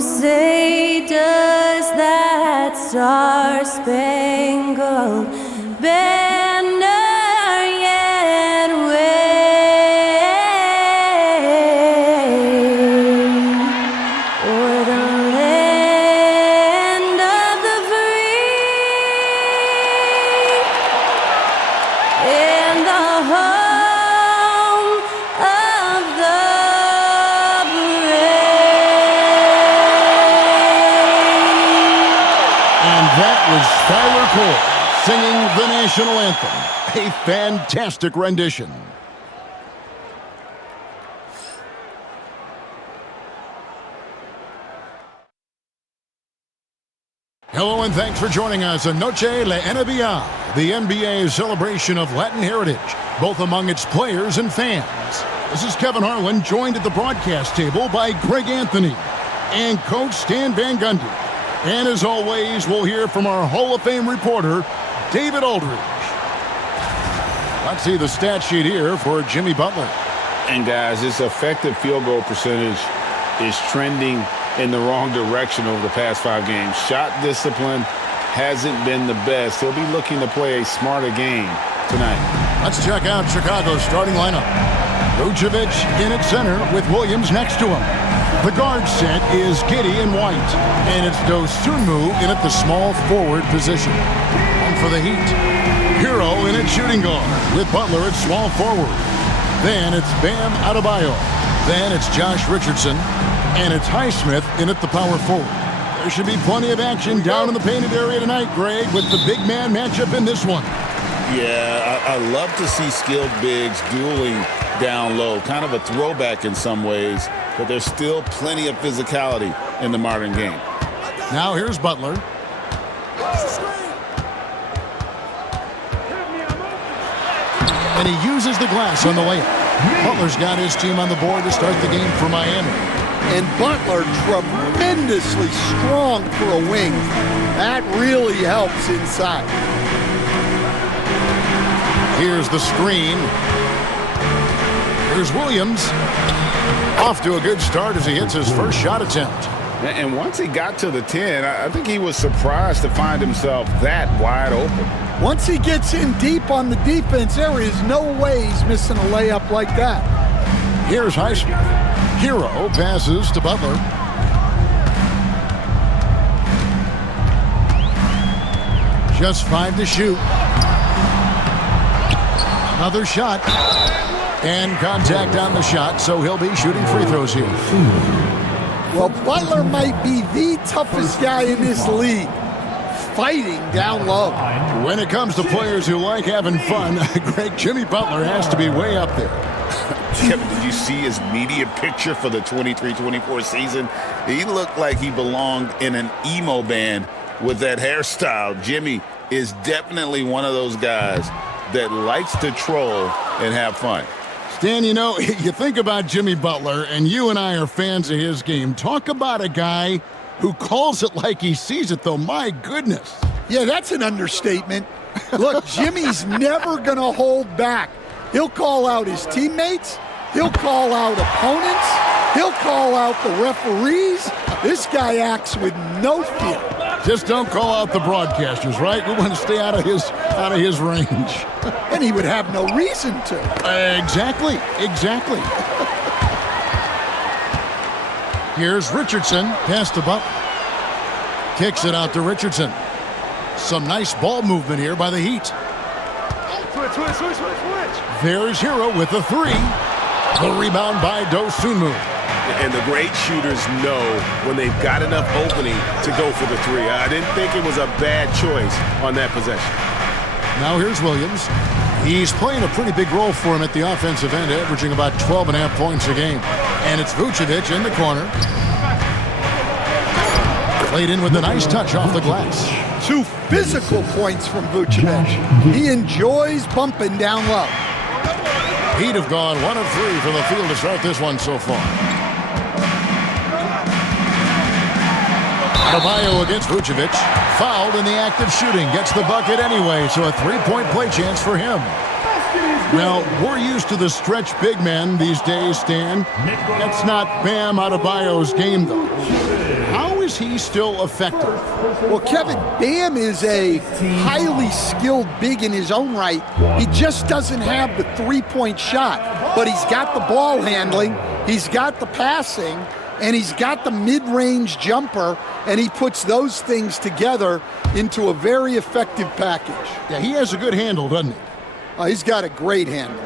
say does that star-spangled banner yet wave o'er the land of the free and the home of the That was Skylar Cole singing the national anthem. A fantastic rendition. Hello and thanks for joining us on Noche la NBA, the NBA's celebration of Latin heritage, both among its players and fans. This is Kevin Harlan, joined at the broadcast table by Greg Anthony and Coach Stan Van Gundy. And as always, we'll hear from our Hall of Fame reporter, David Aldridge. Let's see the stat sheet here for Jimmy Butler. And guys, his effective field goal percentage is trending in the wrong direction over the past 5 games. Shot discipline hasn't been the best. He'll be looking to play a smarter game tonight. Let's check out Chicago's starting lineup. Vucevic in at center with Williams next to him. The guard set is Giddey in white, and it's Dosunmu in at the small forward position. And for the Heat, Hero in at shooting guard with Butler at small forward. Then it's Bam Adebayo. Then it's Josh Richardson, and it's Naismith in at the power forward. There should be plenty of action down in the painted area tonight, Greg, with the big man matchup in this one. Yeah, I love to see skilled bigs dueling down low. Kind of a throwback in some ways, but there's still plenty of physicality in the modern game. Now here's Butler. And he uses the glass on the layup. Butler's got his team on the board to start the game for Miami. And Butler tremendously strong for a wing. That really helps inside. Here's the screen. Here's Williams. Off to a good start as he hits his first shot attempt. And once he got to the 10, I think he was surprised to find himself that wide open. Once he gets in deep on the defense, there is no way he's missing a layup like that. Here's Highsmith. Hero passes to Butler. Just 5 to shoot. Another shot. And contact on the shot, so he'll be shooting free throws here. Well, Butler might be the toughest guy in this league, fighting down low. When it comes to players who like having fun, Greg, Jimmy Butler has to be way up there. Kevin, did you see his media picture for the 23-24 season? He looked like he belonged in an emo band with that hairstyle. Jimmy is definitely one of those guys that likes to troll and have fun. Stan, you know, you think about Jimmy Butler, and you and I are fans of his game. Talk about a guy who calls it like he sees it, though. My goodness. Yeah, that's an understatement. Look, Jimmy's never going to hold back. He'll call out his teammates. He'll call out opponents. He'll call out the referees. This guy acts with no fear. Just don't call out the broadcasters, right? We want to stay out of his range. And he would have no reason to. Exactly. Here's Richardson, pass to Butler. Kicks it out to Richardson. Some nice ball movement here by the Heat. Switch. There's Hero with the 3. The rebound by Dosunmu. And the great shooters know when they've got enough opening to go for the 3. I didn't think it was a bad choice on that possession. Now here's Williams. He's playing a pretty big role for him at the offensive end, averaging about 12.5 points a game. And it's Vucevic in the corner. Played in with a nice touch off the glass. 2 physical points from Vucevic. He enjoys bumping down low. Heat have gone 1 of 3 from the field to start this one so far. Adebayo against Vucevic. Fouled in the act of shooting. Gets the bucket anyway, so a 3-point play chance for him. Well, we're used to the stretch big men these days, Stan. That's not Bam Adebayo's game, though. is he still effective? Well, Kevin, Bam is a highly skilled big in his own right. He just doesn't have the three-point shot, but he's got the ball handling, he's got the passing, and he's got the mid-range jumper, and he puts those things together into a very effective package. Yeah, he has a good handle, doesn't he? He's got a great handle.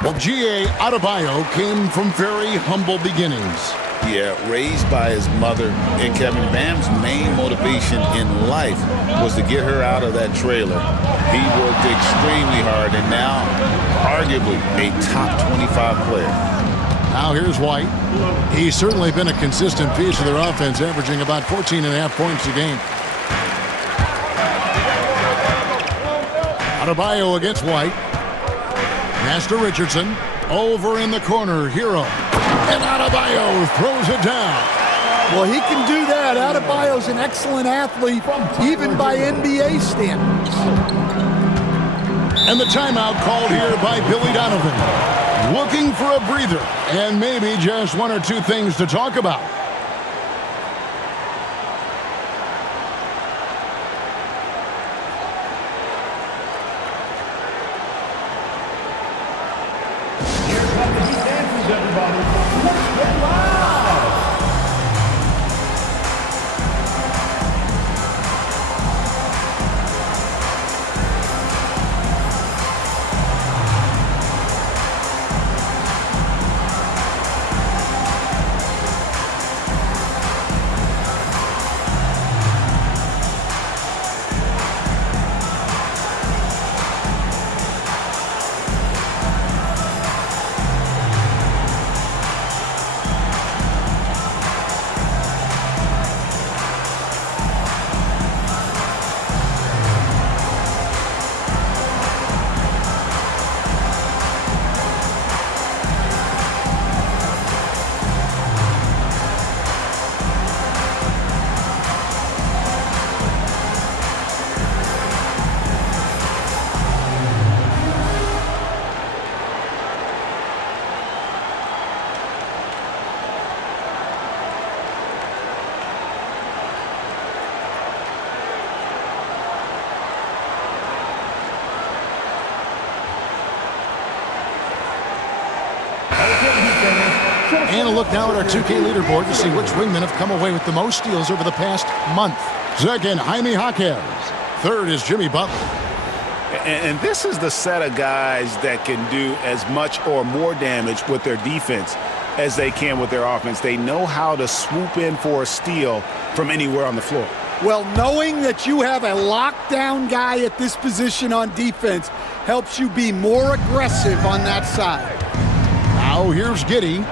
Well, G.A. Adebayo came from very humble beginnings. Yeah, raised by his mother. And Kevin, Bam's main motivation in life was to get her out of that trailer. He worked extremely hard and now arguably a top 25 player. Now here's White. He's certainly been a consistent piece of their offense, averaging about 14.5 points a game. Adebayo against White. Pass to Richardson. Over in the corner, Hero. And Adebayo throws it down. Well, he can do that. Adebayo's an excellent athlete, even by NBA standards. And the timeout called here by Billy Donovan. Looking for a breather and maybe just one or two things to talk about. And a look now at our 2K leaderboard to see which wingmen have come away with the most steals over the past month. Second, Jaime Jaquez. Third is Jimmy Butler. And this is the set of guys that can do as much or more damage with their defense as they can with their offense. They know how to swoop in for a steal from anywhere on the floor. Well, knowing that you have a lockdown guy at this position on defense helps you be more aggressive on that side. Now here's Giddey.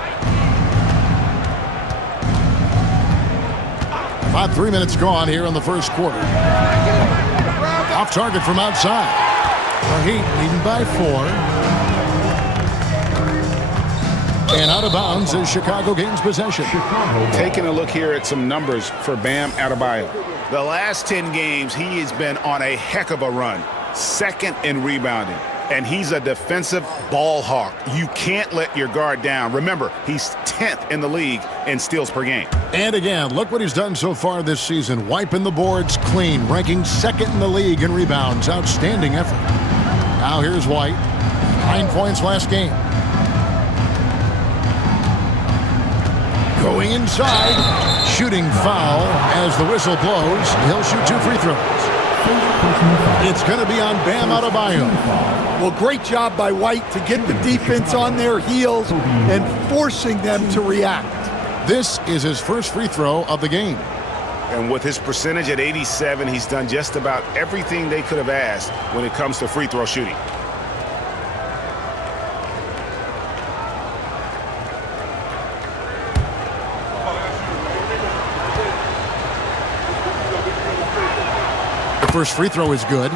About 3 minutes gone here in the first quarter. Off target from outside. The Heat leading by 4. And out of bounds as Chicago gains possession. Taking a look here at some numbers for Bam Adebayo. The last 10 games, he has been on a heck of a run. Second in rebounding. And he's a defensive ball hawk. You can't let your guard down. Remember, he's 10th in the league in steals per game. And again, look what he's done so far this season. Wiping the boards clean, ranking second in the league in rebounds. Outstanding effort. Now here's White. 9 points last game. Going inside. Shooting foul as the whistle blows. He'll shoot 2 free throws. It's going to be on Bam Adebayo. Well, great job by White to get the defense on their heels and forcing them to react. This is his first free throw of the game. And with his percentage at 87, he's done just about everything they could have asked when it comes to free throw shooting. First free throw is good.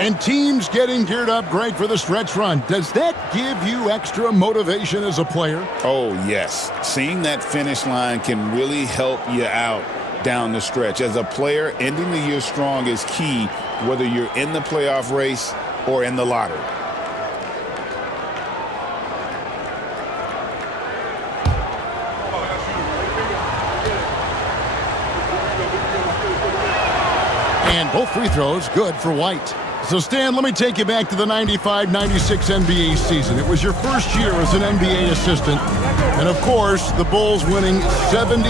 And teams getting geared up, Greg, for the stretch run. Does that give you extra motivation as a player? Oh, yes. Seeing that finish line can really help you out down the stretch. As a player, ending the year strong is key, whether you're in the playoff race or in the lottery. And both free throws good for White. So, Stan, let me take you back to the 95-96 NBA season. It was your first year as an NBA assistant. And, of course, the Bulls winning 72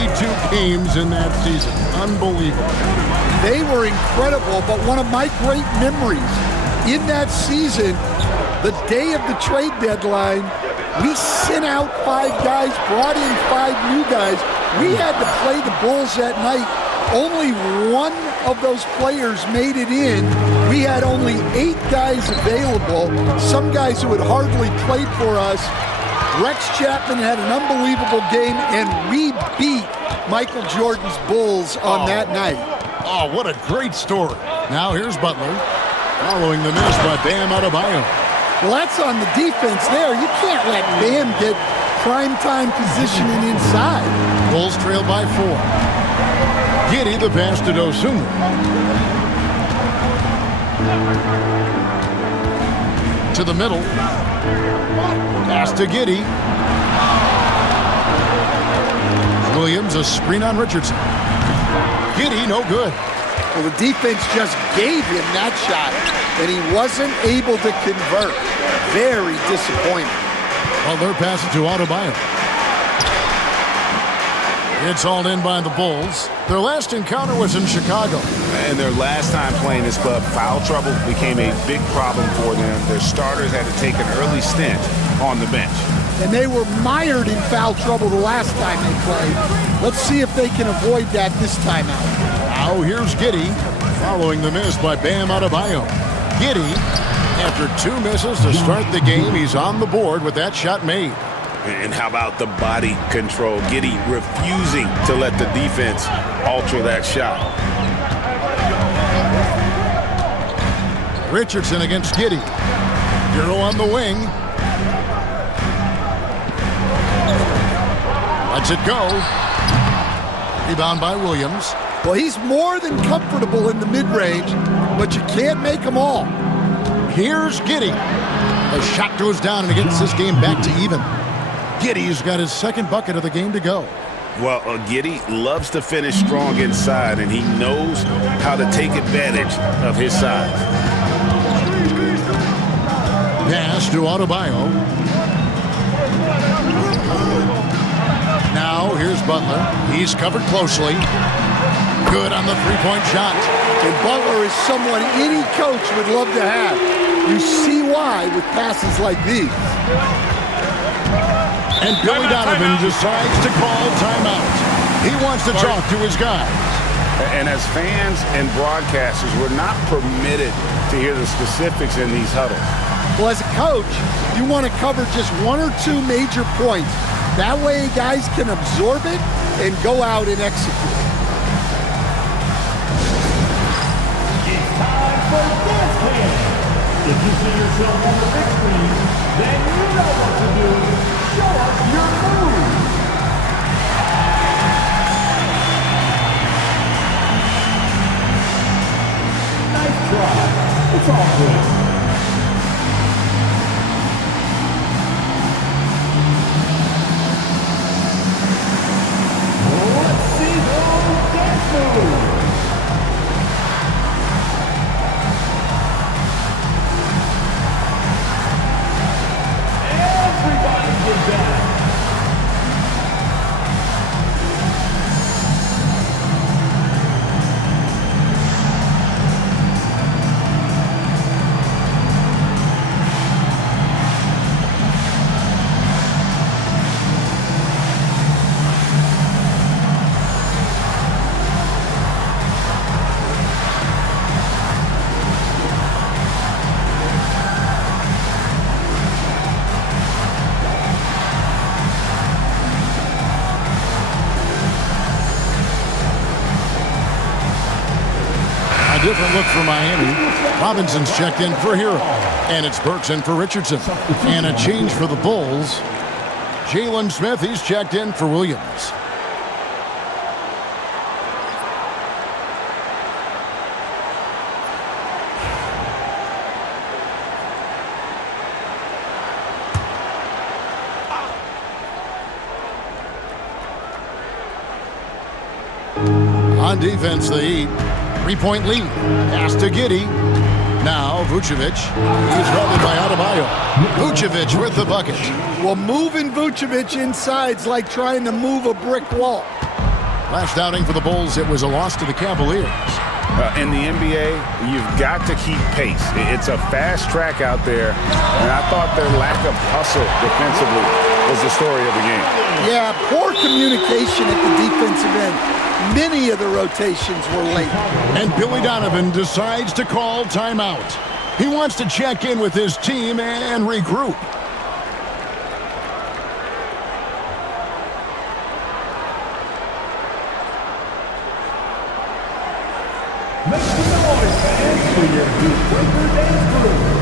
games in that season. Unbelievable. They were incredible, but one of my great memories in that season, the day of the trade deadline, we sent out 5 guys, brought in 5 new guys. We had to play the Bulls that night. Only one of those players made it in. We had only 8 guys available, some guys who had hardly played for us. Rex Chapman had an unbelievable game, and we beat Michael Jordan's Bulls on that night. Oh, what a great story. Now here's Butler, following the miss by Bam Adebayo. Well, that's on the defense there. You can't let Bam get primetime positioning inside. Bulls trail by 4. Giddey the pass to Dosunmu. To the middle. Pass to Giddey. Williams a screen on Richardson. Giddey no good. Well, the defense just gave him that shot, and he wasn't able to convert. Very disappointing. Butler passes to Adebayo. It's hauled in by the Bulls. Their last encounter was in Chicago. And their last time playing this club, foul trouble became a big problem for them. Their starters had to take an early stint on the bench. And they were mired in foul trouble the last time they played. Let's see if they can avoid that this time out. Now here's Giddey, following the miss by Bam Adebayo. Giddey, after 2 misses to start the game, he's on the board with that shot made. And how about the body control? Giddey refusing to let the defense alter that shot. Richardson against Giddey. Hero on the wing. Lets it go. Rebound by Williams. Well, he's more than comfortable in the mid-range, but you can't make them all. Here's Giddey. The shot goes down and it gets this game back to even. Giddey's got his second bucket of the game to go. Well, Giddey loves to finish strong inside, and he knows how to take advantage of his size. Pass to Adebayo. Now here's Butler. He's covered closely. Good on the three-point shot. And Butler is someone any coach would love to have. You see why with passes like these. And Billy Donovan decides to call timeout. He wants to talk to his guys. And as fans and broadcasters, we're not permitted to hear the specifics in these huddles. Well, as a coach, you want to cover just 1 or 2 major points. That way guys can absorb it and go out and execute. It's time for dance camp. If you see yourself on the big screen, then you know what to do. Show us your move. Nice try. It's all good. Let's see those dance moves. Everybody get down. A different look for Miami. Robinson's checked in for Hero. And it's Burks in for Richardson. And a change for the Bulls. Jalen Smith, he's checked in for Williams. On defense, the Heat. 3-point lead. Pass to Giddey. Now Vucevic. He's guarded by Adebayo. Vucevic with the bucket. Well, moving Vucevic inside's like trying to move a brick wall. Last outing for the Bulls, it was a loss to the Cavaliers. In the NBA, you've got to keep pace. It's a fast track out there, and I thought their lack of hustle defensively was the story of the game. Yeah, poor communication at the defensive end. Many of the rotations were late. And Billy Donovan decides to call timeout. He wants to check in with his team and regroup. Make some noise, fans, for your Heat Breaker Dance Crew.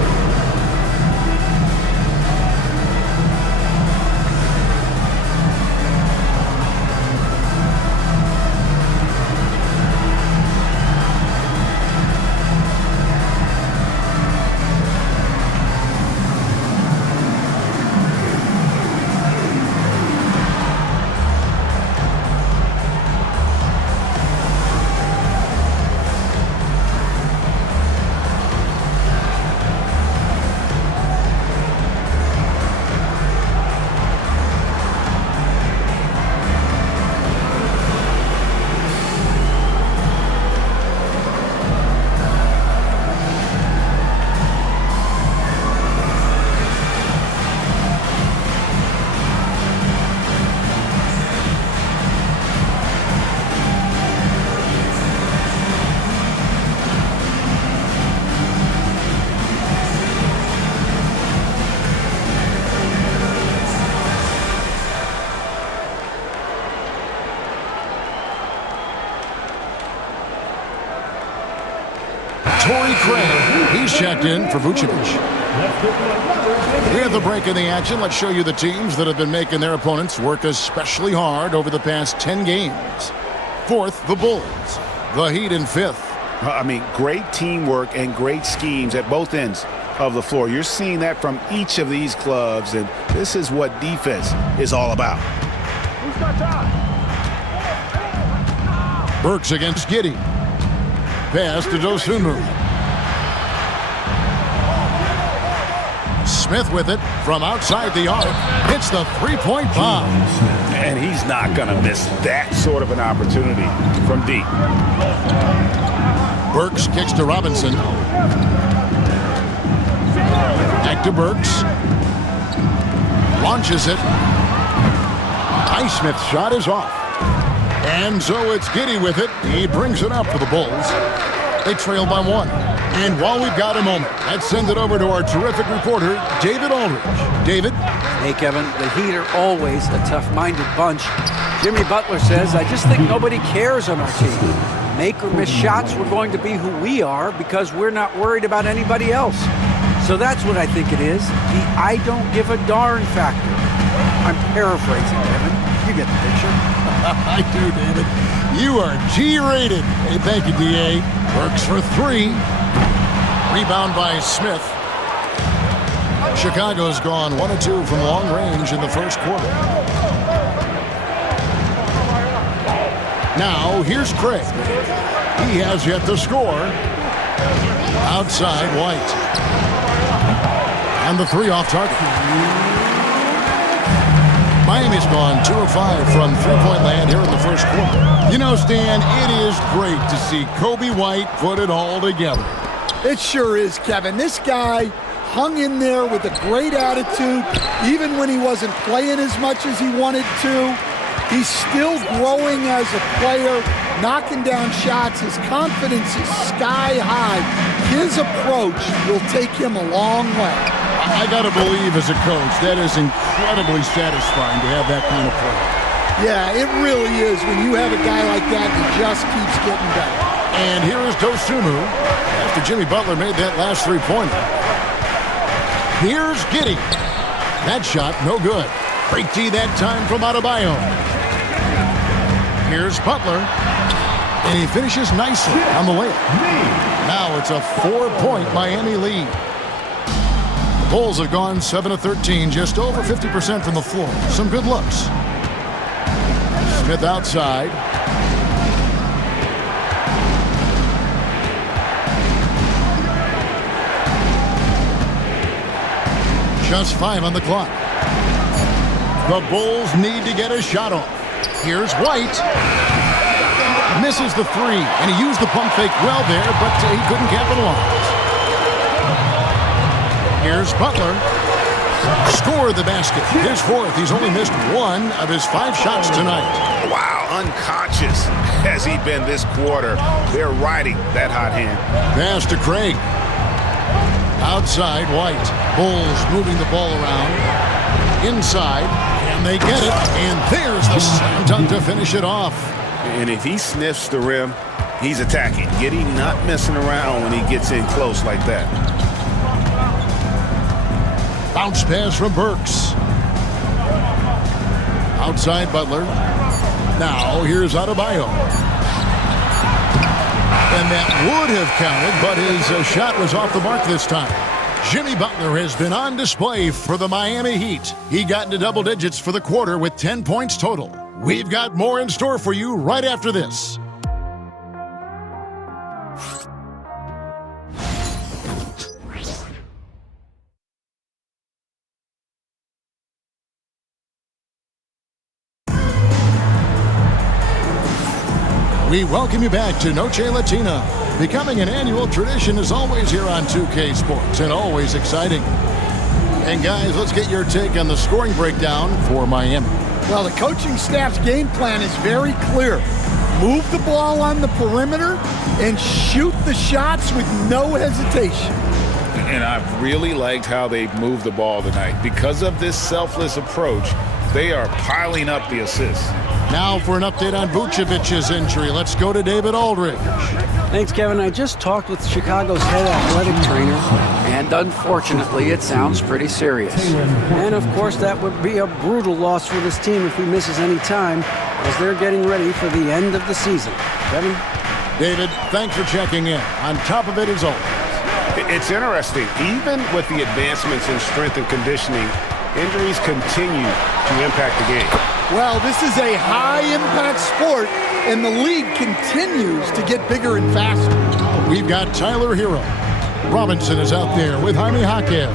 Torrey Craig, he's checked in for Vucevic. Here at the break in the action, let's show you the teams that have been making their opponents work especially hard over the past 10 games. Fourth, the Bulls. The Heat in fifth. I mean, great teamwork and great schemes at both ends of the floor. You're seeing that from each of these clubs, and this is what defense is all about. Burks against Giddey. Pass to Dosunmu. Smith with it from outside the arc. Hits the three-point bomb. And he's not going to miss that sort of an opportunity from deep. Burks kicks to Robinson. Back to Burks. Launches it. Naismith's shot is off. And so it's Giddey with it. He brings it up for the Bulls. They trail by one. And while we've got a moment, let's send it over to our terrific reporter, David Aldridge. David? Hey, Kevin. The Heat are always a tough-minded bunch. Jimmy Butler says, I just think nobody cares on our team. Make or miss shots, we're going to be who we are because we're not worried about anybody else. So that's what I think it is, the I don't give a darn factor. I'm paraphrasing, Kevin. You get the picture. I do, David. You are G-rated. Hey, thank you, D.A. Works for three. Rebound by Smith. Chicago's gone 1 of 2 from long range in the first quarter. Now, here's Craig. He has yet to score. Outside, White. And the three off target. Miami's gone 2 of 5 from three-point land here in the first quarter. You know, Stan, it is great to see Kobe White put it all together. It sure is, Kevin. This guy hung in there with a great attitude, even when he wasn't playing as much as he wanted to. He's still growing as a player, knocking down shots. His confidence is sky high. His approach will take him a long way. I got to believe as a coach, that is incredibly satisfying to have that kind of play. Yeah, it really is when you have a guy like that that just keeps getting better. And here is Dosunmu after Jimmy Butler made that last three-pointer. Here's Giddey. That shot, no good. Great D that time from Adebayo. Here's Butler. And he finishes nicely on the layup. Now it's a 4-point Miami lead. The Bulls have gone 7 of 13, just over 50% from the floor. Some good looks. Smith outside. Just 5 on the clock. The Bulls need to get a shot off. Here's White. Misses the 3, and he used the pump fake well there, but he couldn't capitalize. Here's Butler. Score the basket. His 4th. He's only missed 1 of his 5 shots tonight. Wow, unconscious has he been this quarter. They're riding that hot hand. Pass to Craig. Outside, White. Bulls moving the ball around. Inside, and they get it. And there's the slam dunk to finish it off. And if he sniffs the rim, he's attacking. Giddy not messing around when he gets in close like that. Bounce pass from Burks. Outside Butler. Now here's Adebayo. And that would have counted, but his shot was off the mark this time. Jimmy Butler has been on display for the Miami Heat. He got into double digits for the quarter with 10 points total. We've got more in store for you right after this. We welcome you back to Noche Latina. Becoming an annual tradition is always here on 2K Sports and always exciting. And guys, let's get your take on the scoring breakdown for Miami. Well, the coaching staff's game plan is very clear. Move the ball on the perimeter and shoot the shots with no hesitation. And I've really liked how they've moved the ball tonight. Because of this selfless approach, they are piling up the assists. Now for an update on Vucevic's injury, let's go to David Aldridge. Thanks, Kevin. I just talked with Chicago's head athletic trainer, and unfortunately, it sounds pretty serious. And, of course, that would be a brutal loss for this team if he misses any time, as they're getting ready for the end of the season. Kevin? David, thanks for checking in. On top of it as always. It's interesting. Even with the advancements in strength and conditioning, injuries continue to impact the game. Well, this is a high-impact sport, and the league continues to get bigger and faster. We've got Tyler Hero. Robinson is out there with Jaime Jaquez.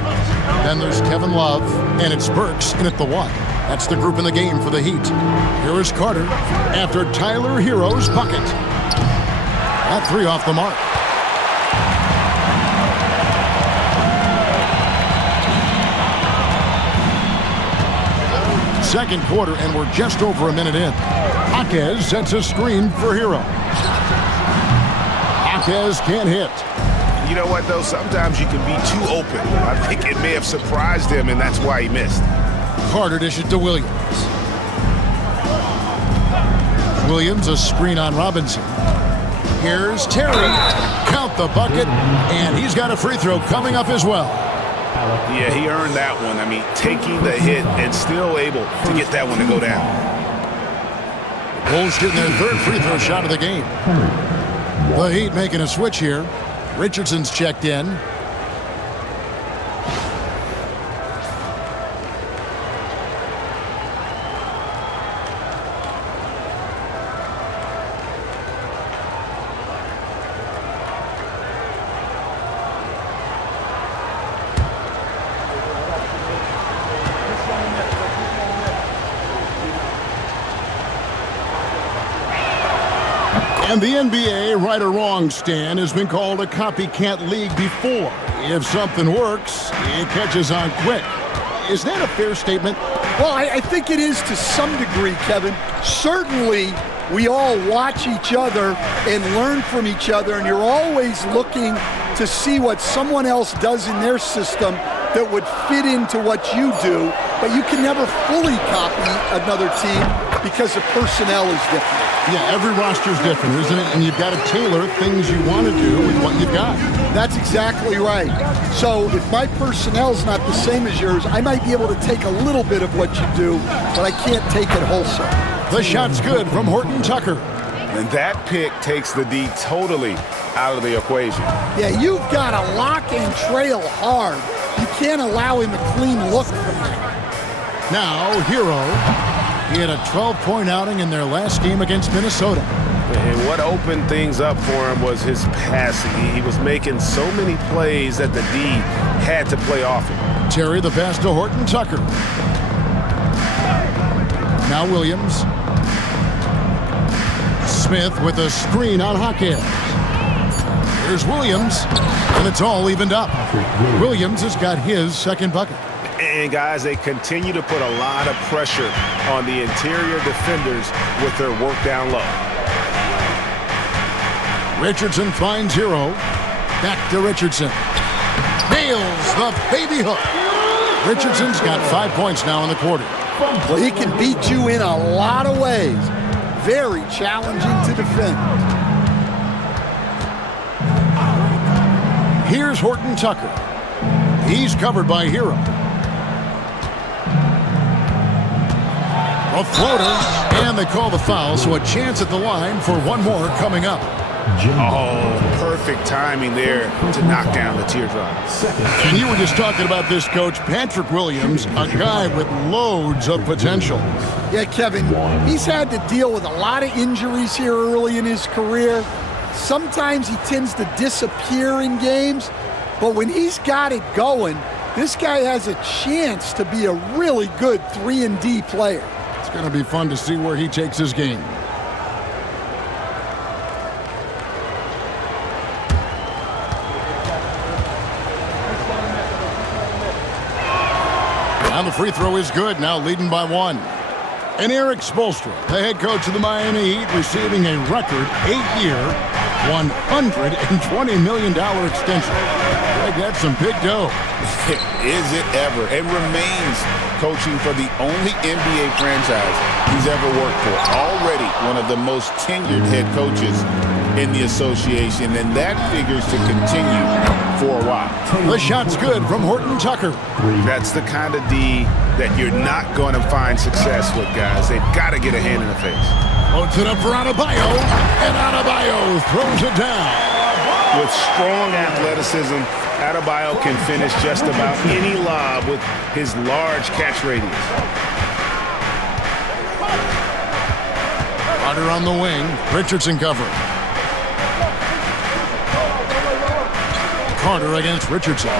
Then there's Kevin Love, and it's Burks in at the 1. That's the group in the game for the Heat. Here is Carter after Tyler Hero's bucket. That 3 off the mark. Second quarter, and we're just over a minute in. Jaquez sets a screen for Hero. Jaquez can't hit. You know what, though? Sometimes you can be too open. I think it may have surprised him, and that's why he missed. Carter dishes to Williams. Williams, a screen on Robinson. Here's Terry. Count the bucket, and he's got a free throw coming up as well. Yeah, he earned that one. I mean, taking the hit and still able to get that one to go down. Bulls getting their 3rd free throw shot of the game. The Heat making a switch here. Richardson's checked in. And the NBA, right or wrong, Stan, has been called a copycat league before. If something works, it catches on quick. Is that a fair statement? Well, I think it is to some degree, Kevin. Certainly, we all watch each other and learn from each other, and you're always looking to see what someone else does in their system that would fit into what you do, but you can never fully copy another team because the personnel is different. Yeah, every roster's different, isn't it? And you've got to tailor things you want to do with what you've got. That's exactly right. So if my personnel's not the same as yours, I might be able to take a little bit of what you do, but I can't take it wholesale. The shot's good from Horton Tucker. And that pick takes the D totally out of the equation. Yeah, you've got to lock and trail hard. You can't allow him a clean look from there. Now, Hero. He had a 12-point outing in their last game against Minnesota. And what opened things up for him was his passing. He was making so many plays that the D had to play off him. Terry the pass to Horton Tucker. Now Williams. Smith with a screen on Hawkins. Here's Williams, and it's all evened up. Williams has got his second bucket. And guys, they continue to put a lot of pressure on the interior defenders with their work down low. Richardson finds Hero. Back to Richardson. Nails the baby hook. Richardson's got 5 points now in the quarter. Well, he can beat you in a lot of ways. Very challenging to defend. Here's Horton Tucker. He's covered by Hero. A floater, and they call the foul, so a chance at the line for one more coming up. Oh, perfect timing there to knock down the teardrop. And you were just talking about this, Coach. Patrick Williams, a guy with loads of potential. Yeah, Kevin, he's had to deal with a lot of injuries here early in his career. Sometimes he tends to disappear in games, but when he's got it going, this guy has a chance to be a really good 3-and-D player. It's going to be fun to see where he takes his game. And the free throw is good, now leading by 1. And Eric Spoelstra, the head coach of the Miami Heat, receiving a record 8-year, $120 million extension. Greg, that's some big dough. Is it ever? And remains coaching for the only NBA franchise he's ever worked for. Already one of the most tenured head coaches in the association, and that figures to continue for a while. The shot's good from Horton Tucker. That's the kind of D that you're not going to find success with, guys. They've got to get a hand in the face. Floats it up for Adebayo, and Adebayo throws it down. With strong athleticism, Adebayo can finish just about any lob with his large catch radius. Carter on the wing, Richardson covering. Carter against Richardson.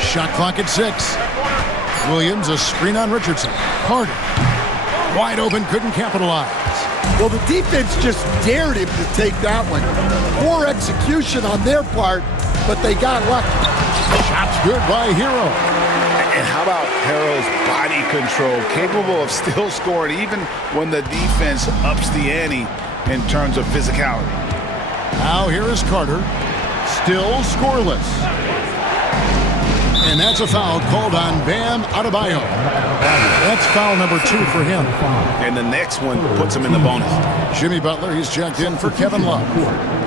Shot clock at 6. Williams, a screen on Richardson. Carter, wide open, couldn't capitalize. Well, the defense just dared him to take that one. Poor execution on their part, but they got lucky. Shot's good by Hero. And how about Harrell's body control, capable of still scoring even when the defense ups the ante in terms of physicality. Now here is Carter, still scoreless. And that's a foul called on Bam Adebayo. That's foul number 2 for him. And the next one puts him in the bonus. Jimmy Butler, he's checked in for Kevin Love.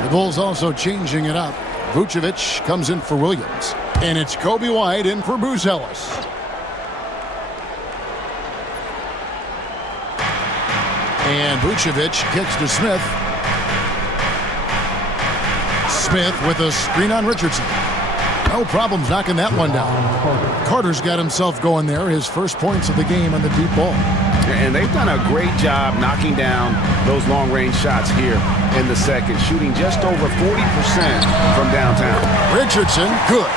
The Bulls also changing it up. Vucevic comes in for Williams. And it's Kobe White in for Bruce Ellis. And Vucevic kicks to Smith. Smith with a screen on Richardson. No problems knocking that one down. Carter's got himself going there, his first points of the game on the deep ball. And they've done a great job knocking down those long-range shots here in the second, shooting just over 40% from downtown. Richardson, good.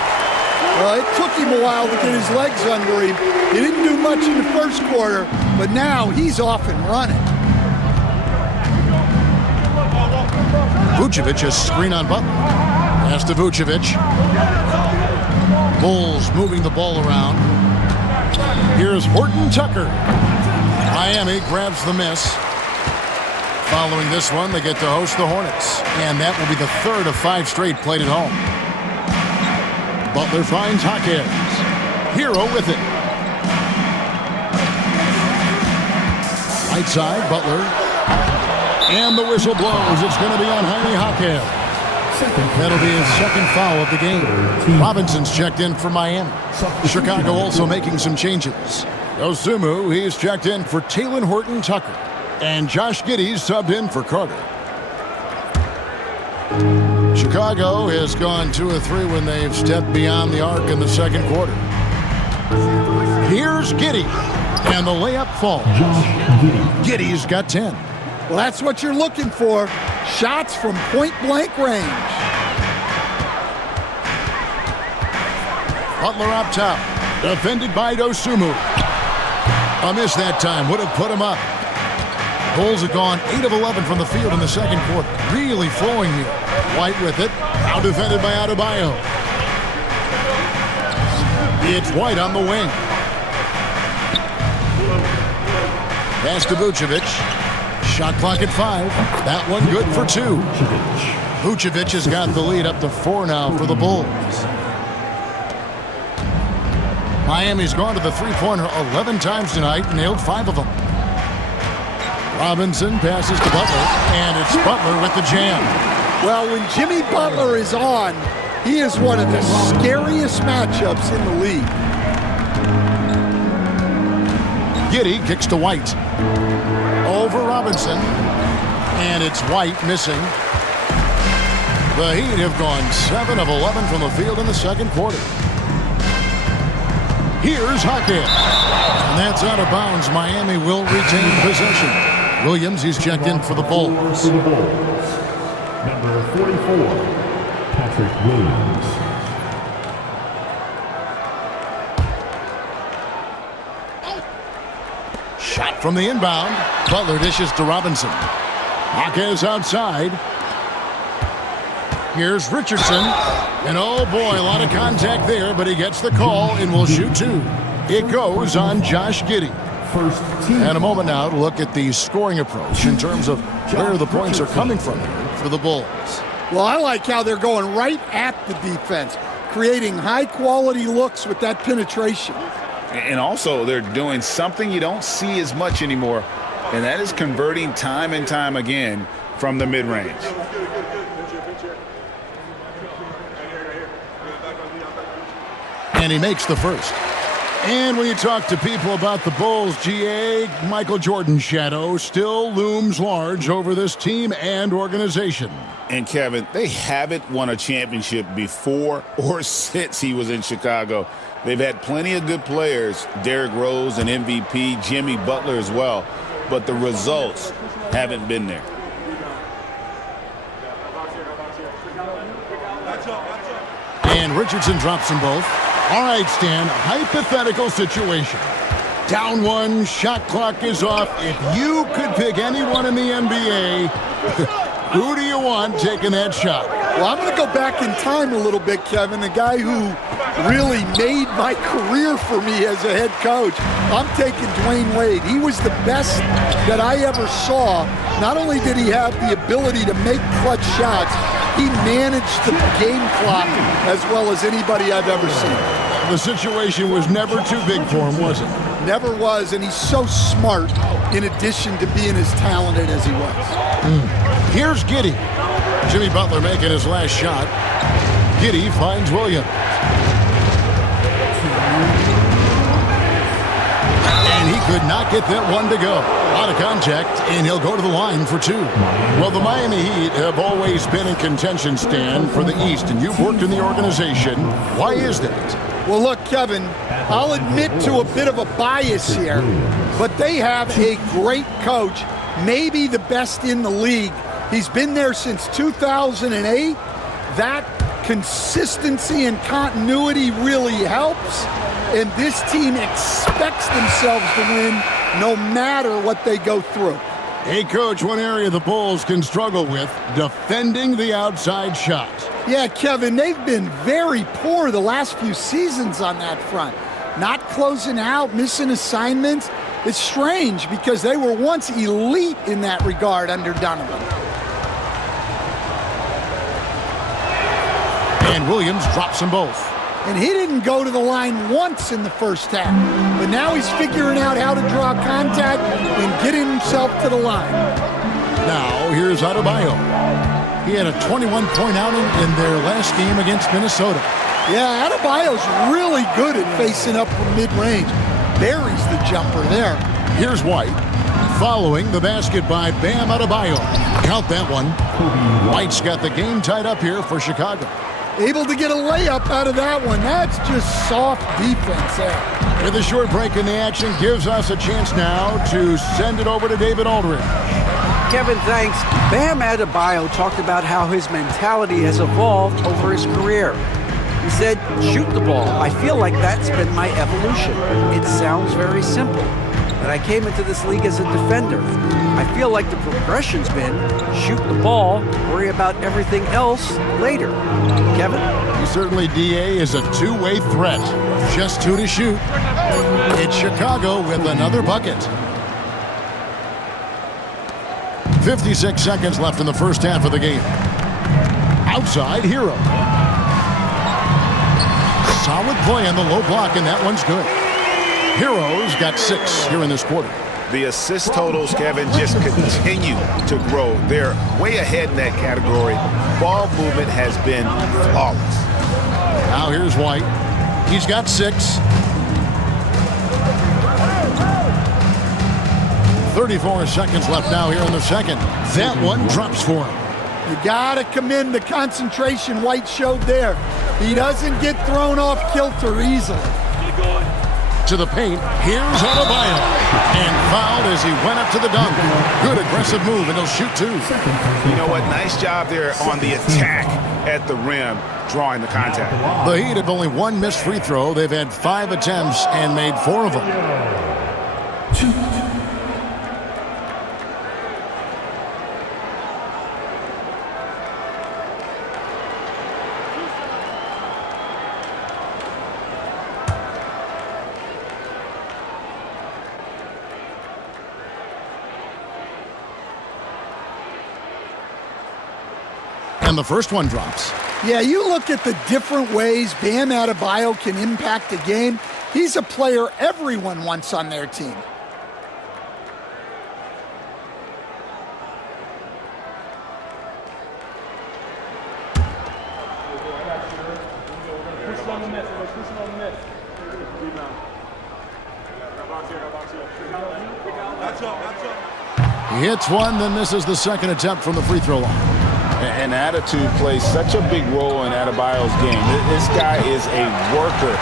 Well, it took him a while to get his legs under him. He didn't do much in the first quarter, but now he's off and running. Vucevic, a screen on Butler. Pass to Vucevic. Bulls moving the ball around. Here's Horton Tucker. Miami grabs the miss. Following this one, they get to host the Hornets. And that will be the 3rd of 5 straight played at home. Butler finds Hawkins. Hero with it. Right side, Butler. And the whistle blows. It's going to be on Jaime Hawkins. That'll be his second foul of the game. Robinson's checked in for Miami. Chicago also making some changes. Osumu, he's checked in for Talen Horton Tucker. And Josh Giddey's subbed in for Carter. Chicago has gone 2 of 3 when they've stepped beyond the arc in the second quarter. Here's Giddey. And the layup falls. Giddey's got 10. Well, that's what you're looking for. Shots from point-blank range. Butler up top. Defended by Dosunmu. A miss that time. Would have put him up. Bulls have gone 8 of 11 from the field in the second quarter. Really flowing here. White with it. Now defended by Adebayo. It's White on the wing. Pass to Vucevic. Shot clock at 5. That one good for 2. Vucevic has got the lead up to 4 now for the Bulls. Miami's gone to the three-pointer 11 times tonight, nailed 5 of them. Robinson passes to Butler, and it's Butler with the jam. Well, when Jimmy Butler is on, he is one of the scariest matchups in the league. Giddey kicks to White. Over Robinson, and it's White missing. The Heat have gone 7 of 11 from the field in the second quarter. Here's Hackett, and that's out of bounds. Miami will retain possession. Williams, he's checked in for the Bulls. For the Bulls, number 44, Patrick Williams. Shot from the inbound. Butler dishes to Robinson. Hackett outside. Here's Richardson. And oh boy, a lot of contact there, but he gets the call and will shoot 2. It goes on Josh Giddey. First team. And a moment now to look at the scoring approach in terms of where the points are coming from here for the Bulls. Well, I like how they're going right at the defense, creating high-quality looks with that penetration. And also, they're doing something you don't see as much anymore, and that is converting time and time again from the mid-range. And he makes the first. And when you talk to people about the Bulls, GA, Michael Jordan's shadow still looms large over this team and organization. And Kevin, they haven't won a championship before or since he was in Chicago. They've had plenty of good players, Derrick Rose, an MVP, Jimmy Butler as well, but the results haven't been there. And Richardson drops them both. All right, Stan, hypothetical situation. Down 1, shot clock is off. If you could pick anyone in the NBA, who do you want taking that shot? Well, I'm going to go back in time a little bit, Kevin. The guy who really made my career for me as a head coach. I'm taking Dwayne Wade. He was the best that I ever saw. Not only did he have the ability to make clutch shots, he managed the game clock as well as anybody I've ever seen. The situation was never too big for him, was it? Never was, and he's so smart in addition to being as talented as he was. Here's Giddey. Jimmy Butler making his last shot. Giddey finds Williams. And he could not get that one to go. Out of contact, and he'll go to the line for 2. Well, the Miami Heat have always been in contention, Stan, for the East, and you've worked in the organization. Why is that? Well, look, Kevin, I'll admit to a bit of a bias here, but they have a great coach, maybe the best in the league. He's been there since 2008. That consistency and continuity really helps, and this team expects themselves to win no matter what they go through. Hey, Coach, one area the Bulls can struggle with, defending the outside shot. Yeah, Kevin, they've been very poor the last few seasons on that front. Not closing out, missing assignments. It's strange because they were once elite in that regard under Donovan. And Williams drops them both. And he didn't go to the line once in the first half. But now he's figuring out how to draw contact and get himself to the line. Now, here's Adebayo. He had a 21-point outing in their last game against Minnesota. Yeah, Adebayo's really good at facing up from mid-range. Buries the jumper there. Here's White. Following the basket by Bam Adebayo. Count that one. White's got the game tied up here for Chicago. Able to get a layup out of that one. That's just soft defense there. With a short break in the action gives us a chance now to send it over to David Aldridge. Kevin, thanks. Bam Adebayo talked about how his mentality has evolved over his career. He said, shoot the ball. I feel like that's been my evolution. It sounds very simple, but I came into this league as a defender. I feel like the progression's been shoot the ball, worry about everything else later. Kevin? Certainly, DA is a two-way threat. Just two to shoot. It's Chicago with another bucket. 56 seconds left in the first half of the game. Outside, Hero. Solid play on the low block, and that one's good. Hero's got 6 here in this quarter. The assist totals, Kevin, just continue to grow. They're way ahead in that category. Ball movement has been flawless. Now here's White. He's got 6. 34 seconds left now here in the second. That one drops for him. You got to commend the concentration White showed there. He doesn't get thrown off kilter easily. To the paint, here's Adebayo. And fouled as he went up to the dunk. Good aggressive move, and he'll shoot 2. You know what? Nice job there on the attack at the rim, drawing the contact. The Heat have only 1 missed free throw. They've had 5 attempts and made 4 of them. And the first one drops. Yeah, you look at the different ways Bam Adebayo can impact a game. He's a player everyone wants on their team. He hits one, then misses the second attempt from the free throw line. And attitude plays such a big role in Adebayo's game. This guy is a worker.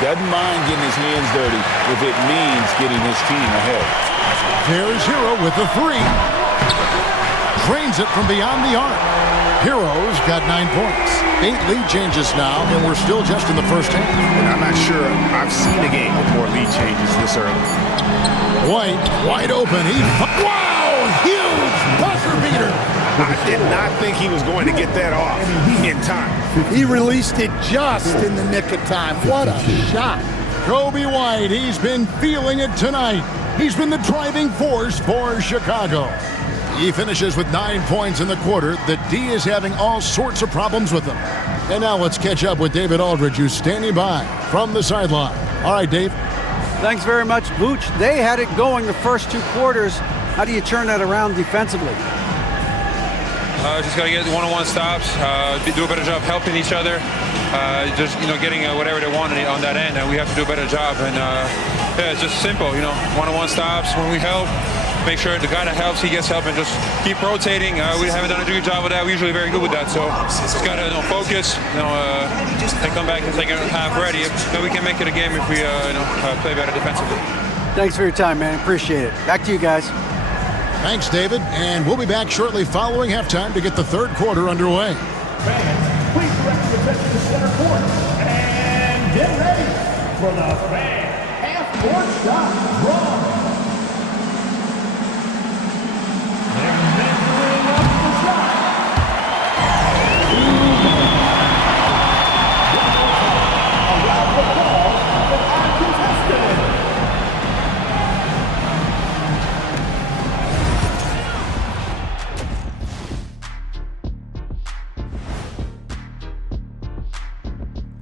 Doesn't mind getting his hands dirty if it means getting his team ahead. There's Hero with the 3. Drains it from beyond the arc. Hero's got 9 points. 8 lead changes now, and we're still just in the first half. And I'm not sure I've seen a game with more lead changes this early. White, wide open. Wow! Huge buzzer beater. I did not think he was going to get that off in time. He released it just in the nick of time. What a shot. Kobe White, he's been feeling it tonight. He's been the driving force for Chicago. He finishes with 9 points in the quarter. The D is having all sorts of problems with him. And now let's catch up with David Aldridge, who's standing by from the sideline. All right, Dave. Thanks very much, Booch. They had it going the first 2 quarters. How do you turn that around defensively? Just got to get one-on-one stops, do a better job helping each other, just, getting whatever they want on that end, and we have to do a better job. And, it's just simple, one-on-one stops when we help, make sure the guy that helps, he gets help, and just keep rotating. We haven't done a good job of that. We're usually very good with that, so just got to focus, and come back and second half ready. We can make it a game if we play better defensively. Thanks for your time, man. Appreciate it. Back to you guys. Thanks, David. And we'll be back shortly following halftime to get the third quarter underway. Fans, please direct your attention to center court and get ready for the fan half-court shot draw. And measuring up the shot. Around the ball for our contestant.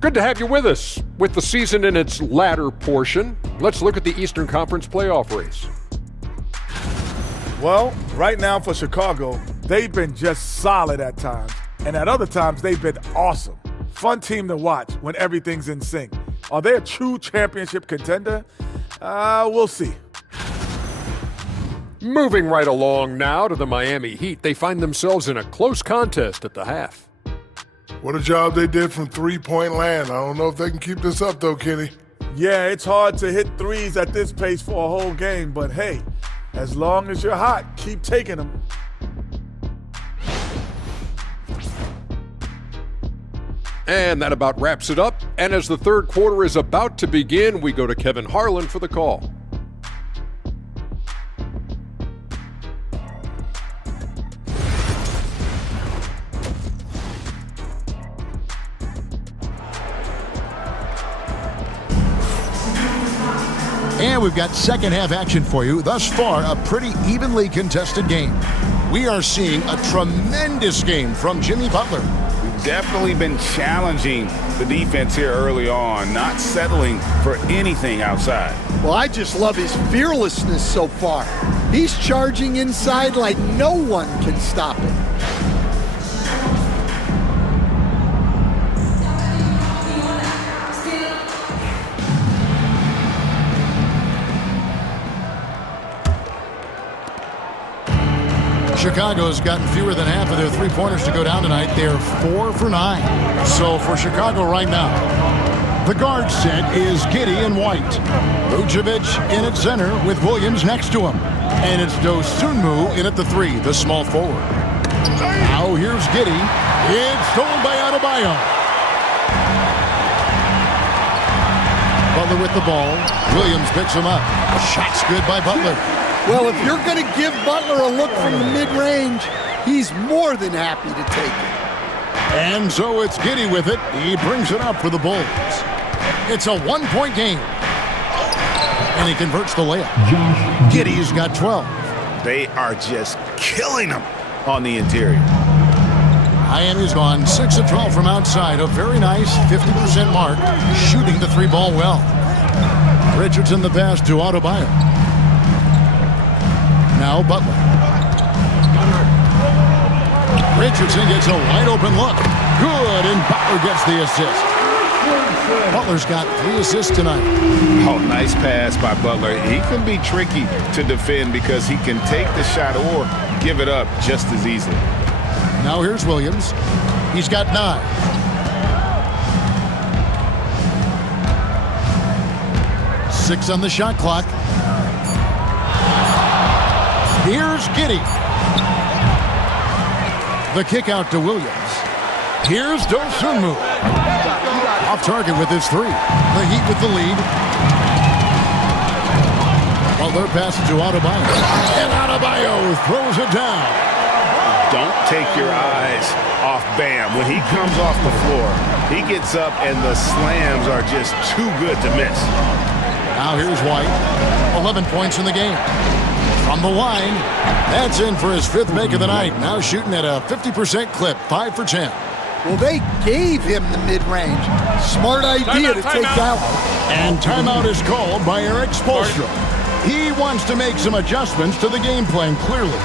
Good to have you with us. With the season in its latter portion, let's look at the Eastern Conference playoff race. Well, right now for Chicago, they've been just solid at times, and at other times they've been awesome. Fun team to watch when everything's in sync. Are they a true championship contender? We'll see. Moving right along now to the Miami Heat, they find themselves in a close contest at the half. What a job they did from three-point land. I don't know if they can keep this up, though, Kenny. Yeah, it's hard to hit threes at this pace for a whole game, but hey, as long as you're hot, keep taking them. And that about wraps it up. And as the third quarter is about to begin, we go to Kevin Harlan for the call. And we've got second half action for you. Thus far, a pretty evenly contested game. We are seeing a tremendous game from Jimmy Butler. We've definitely been challenging the defense here early on, not settling for anything outside. Well, I just love his fearlessness so far. He's charging inside like no one can stop him. Chicago's gotten fewer than half of their three-pointers to go down tonight. They're 4 for 9. So for Chicago right now, the guard set is Giddey and White. Vucevic in at center with Williams next to him. And it's Dosunmu in at the 3, the small forward. Now here's Giddey. It's stolen by Adebayo. Butler with the ball. Williams picks him up. Shot's good by Butler. Well, if you're going to give Butler a look from the mid-range, he's more than happy to take it. And so it's Giddey with it. He brings it up for the Bulls. It's a one-point game. And he converts the layup. Giddey's got 12. They are just killing him on the interior. Miami's gone 6 of 12 from outside. A very nice 50% mark, shooting the 3-ball well. Richardson the pass to Adebayo. Now Butler. Richardson gets a wide open look. Good, and Butler gets the assist. Butler's got 3 assists tonight. Oh, nice pass by Butler. He can be tricky to defend because he can take the shot or give it up just as easily. Now here's Williams. He's got 9. Six on the shot clock. Here's Giddey. The kick out to Williams. Here's Dosunmu. Off target with his 3. The Heat with the lead. Butler passes to Adebayo. And Adebayo throws it down. Don't take your eyes off Bam. When he comes off the floor, he gets up and the slams are just too good to miss. Now here's White. 11 points in the game. From the line, that's in for his 5th make of the night. Now shooting at a 50% clip, 5 for 10. Well, they gave him the mid-range. Smart idea to take that one. And timeout is called by Eric Spoelstra. He wants to make some adjustments to the game plan, clearly.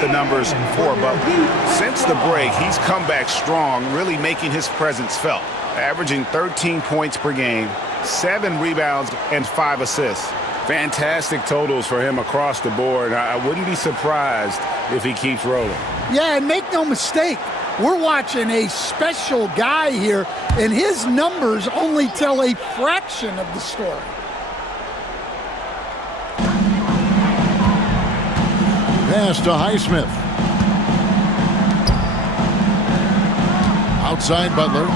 The numbers for Butler. Since the break, he's come back strong, really making his presence felt. Averaging 13 points per game, 7 rebounds, and 5 assists. Fantastic totals for him across the board. I wouldn't be surprised if he keeps rolling. Yeah, and make no mistake, We're watching a special guy here, and his numbers only tell a fraction of the story. Pass to Naismith. Outside Butler.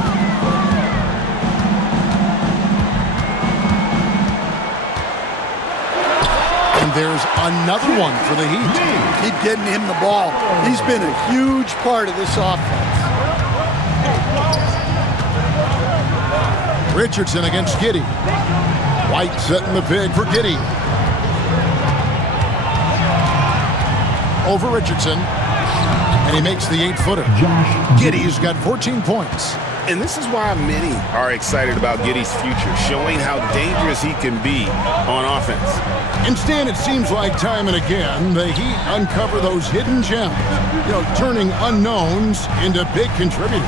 And there's another one for the Heat. Keep getting him the ball. He's been a huge part of this offense. Richardson against Giddey. White setting the pig for Giddey. Over Richardson. And he makes the 8-footer. Giddey's got 14 points. And this is why many are excited about Giddey's future, showing how dangerous he can be on offense. Instead, it seems like time and again, the Heat uncover those hidden gems, turning unknowns into big contributors.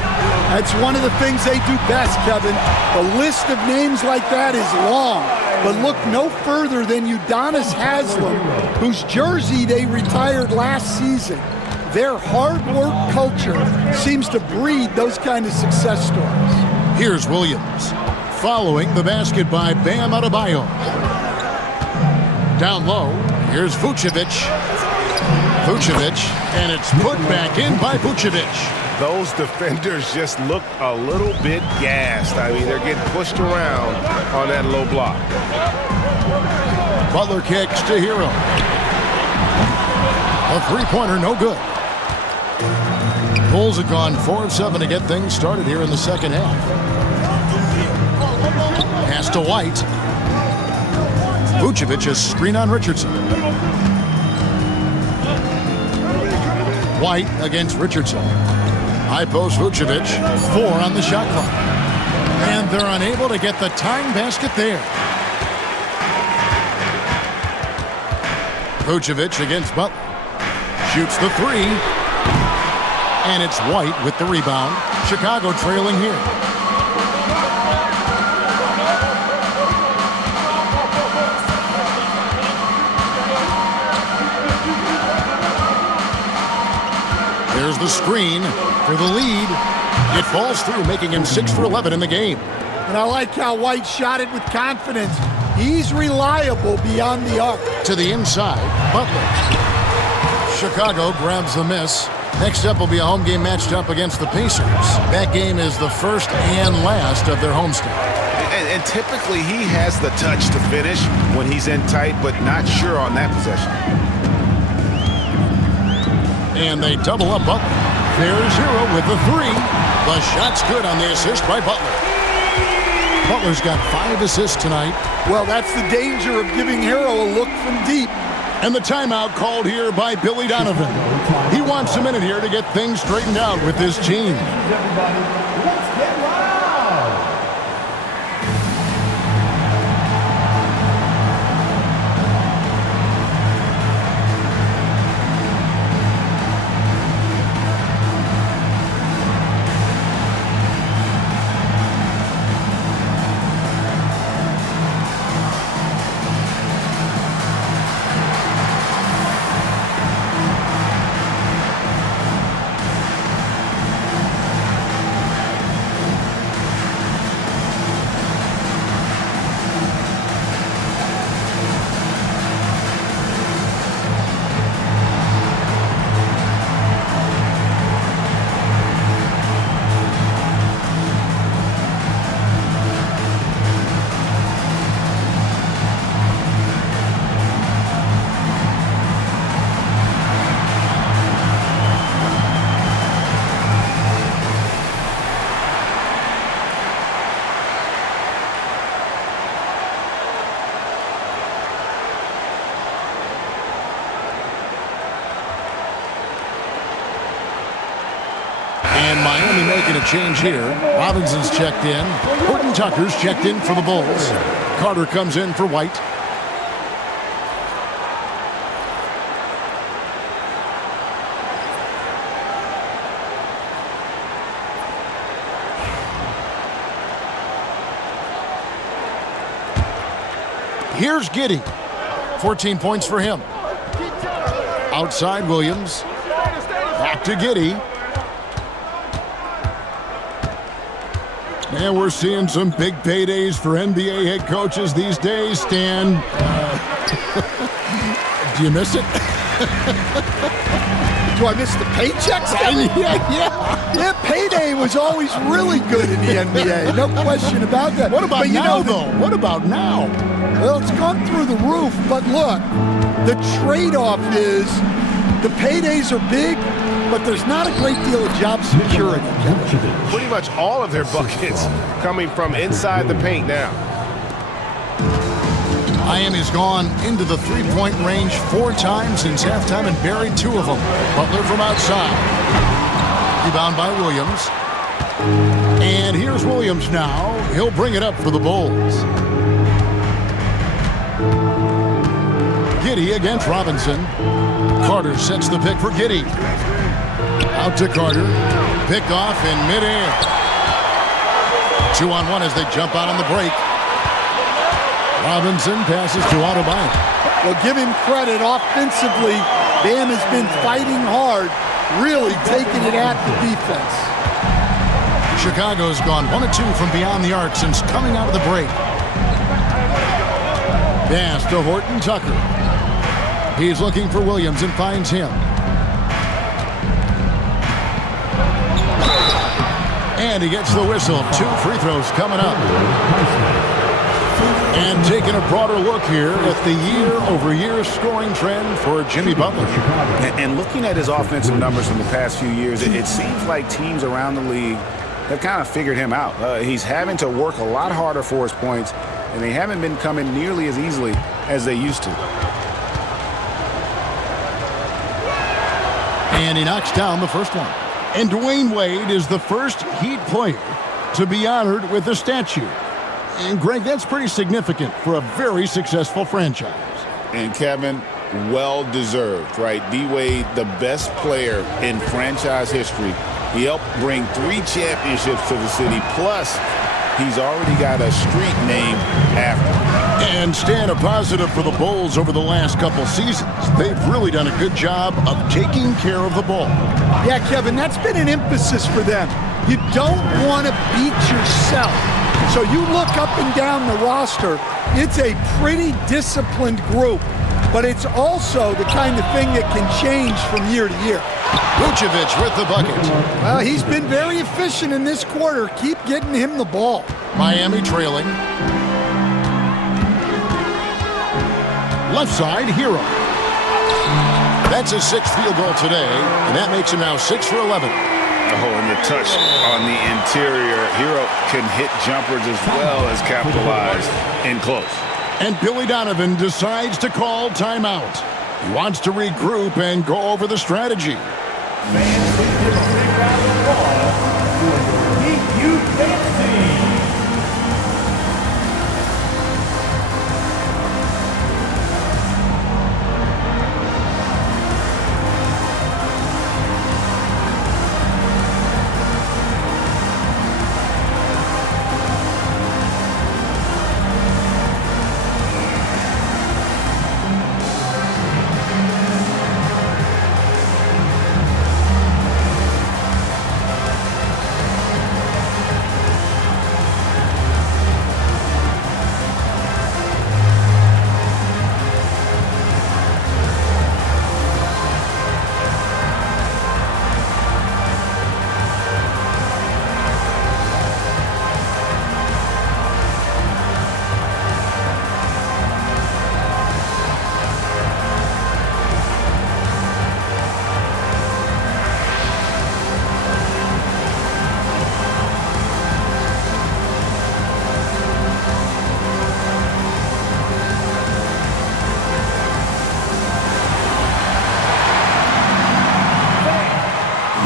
That's one of the things they do best, Kevin. The list of names like that is long, but look no further than Udonis Haslem, whose jersey they retired last season. Their hard work culture seems to breed those kind of success stories. Here's Williams, following the basket by Bam Adebayo. Down low, here's Vucevic. And it's put back in by Vucevic. Those defenders just look a little bit gassed. I mean, they're getting pushed around on that low block. Butler kicks to Hero. A three-pointer, no good. Bulls have gone 4 of 7 to get things started here in the second half. Pass to White. Vucevic, a screen on Richardson. White against Richardson. High post Vucevic, 4 on the shot clock. And they're unable to get the tying basket there. Vucevic against Butler. Shoots the 3. And it's White with the rebound. Chicago trailing here. There's the screen for the lead. It falls through, making him 6 for 11 in the game. And I like how White shot it with confidence. He's reliable beyond the arc. To the inside, Butler. Chicago grabs the miss. Next up will be a home game matched up against the Pacers. That game is the first and last of their homestand. And typically he has the touch to finish when he's in tight, but not sure on that possession. And they double up Butler. There's Hero with the 3. The shot's good on the assist by Butler. Butler's got 5 assists tonight. Well, that's the danger of giving Hero a look from deep. And the timeout called here by Billy Donovan. He wants a minute here to get things straightened out with this team. Everybody, let's get loud. And Miami making a change here. Robinson's checked in. Horton Tucker's checked in for the Bulls. Carter comes in for White. Here's Giddey. 14 points for him. Outside Williams. Back to Giddey. And we're seeing some big paydays for NBA head coaches these days, Stan. Do you miss it? Do I miss the paychecks? Yeah. Payday was always really good in the NBA. No question about that. What about now, though? What about now? Well, it's gone through the roof. But look, the trade-off is the paydays are big, but there's not a great deal of job security. Pretty much all of their buckets coming from inside the paint now. Miami's gone into the three-point range 4 times since halftime and buried 2 of them. Butler from outside. Rebound by Williams. And here's Williams now. He'll bring it up for the Bulls. Giddey against Robinson. Carter sets the pick for Giddey. Out to Carter. Pick off in midair. 2-on-1 as they jump out on the break. Robinson passes to Adebayo. Well, give him credit. Offensively, Bam has been fighting hard, really taking it at the defense. Chicago's gone 1 of 2 from beyond the arc since coming out of the break. Pass to Horton Tucker. He's looking for Williams and finds him. And he gets the whistle. 2 free throws coming up. And taking a broader look here at the year-over-year scoring trend for Jimmy Butler. And looking at his offensive numbers from the past few years, it seems like teams around the league have kind of figured him out. He's having to work a lot harder for his points, and they haven't been coming nearly as easily as they used to. And he knocks down the first one. And Dwayne Wade is the first Heat player to be honored with a statue. And, Greg, that's pretty significant for a very successful franchise. And, Kevin, well-deserved, right? D-Wade, the best player in franchise history. He helped bring 3 championships to the city. Plus, he's already got a street named after him. And Stan, a positive for the Bulls over the last couple seasons. They've really done a good job of taking care of the ball. Yeah, Kevin, that's been an emphasis for them. You don't want to beat yourself. So you look up and down the roster, it's a pretty disciplined group, but it's also the kind of thing that can change from year to year. Vucevic with the bucket. Well, he's been very efficient in this quarter. Keep getting him the ball. Miami trailing. Left side, Hero. That's his 6th field goal today, and that makes him now 6 for 11. Oh, and the touch on the interior. Hero can hit jumpers as well as capitalize in close. And Billy Donovan decides to call timeout. He wants to regroup and go over the strategy. Fans, please give a big round of applause for Heat Youth Dance Team.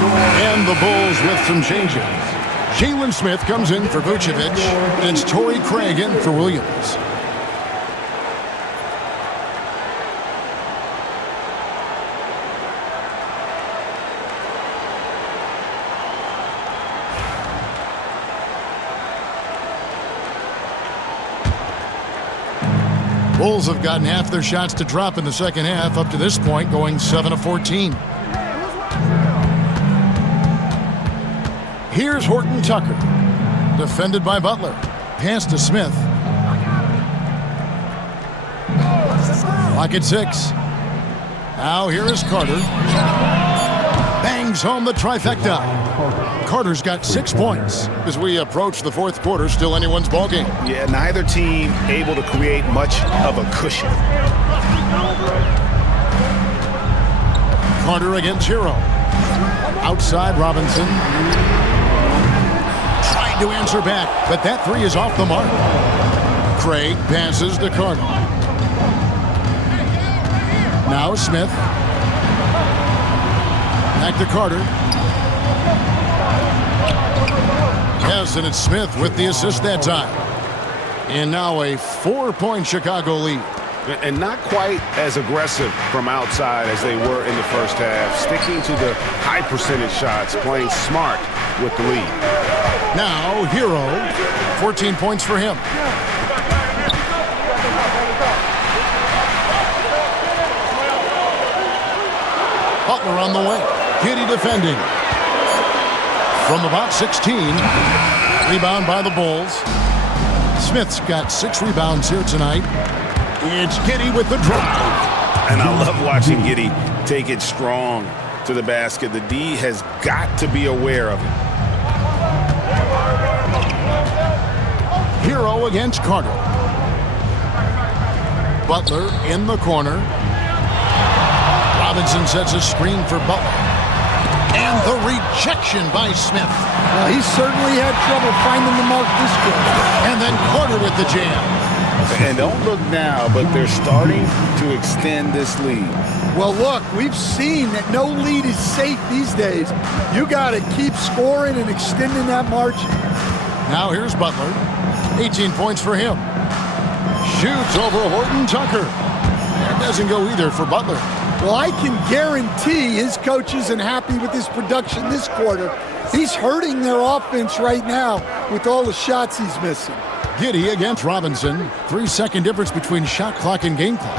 And the Bulls with some changes. Jalen Smith comes in for Vucevic, and it's Torrey Craig in for Williams. Bulls have gotten half their shots to drop in the second half up to this point, going 7 of 14. Here's Horton Tucker. Defended by Butler. Pass to Smith. Clock at 6. Now here is Carter. Bangs home the trifecta. Carter's got 6 points. As we approach the fourth quarter, still anyone's ballgame. Yeah, neither team able to create much of a cushion. Carter against Hero. Outside Robinson. Trying to answer back, but that three is off the mark. Craig passes to Carter. Now Smith. Back to Carter. Yes, and it's Smith with the assist that time. And now a 4-point Chicago lead. And not quite as aggressive from outside as they were in the first half. Sticking to the high percentage shots, playing smart with the lead. Now Hero, 14 points for him. Butler on the way. Giddey defending. From about 16. Rebound by the Bulls. Smith's got 6 rebounds here tonight. It's Giddey with the drive. And I love watching Giddey take it strong to the basket. The D has got to be aware of it. Hero against Carter. Butler in the corner. Robinson sets a screen for Butler. And the rejection by Smith. Well, he certainly had trouble finding the mark this quarter. And then Carter with the jam. And don't look now, but they're starting to extend this lead. Well, look, we've seen that no lead is safe these days. You got to keep scoring and extending that margin. Now here's Butler. 18 points for him. Shoots over Horton Tucker. That doesn't go either for Butler. Well, I can guarantee his coach isn't happy with his production this quarter. He's hurting their offense right now with all the shots he's missing. Giddey against Robinson. 3-second difference between shot clock and game clock.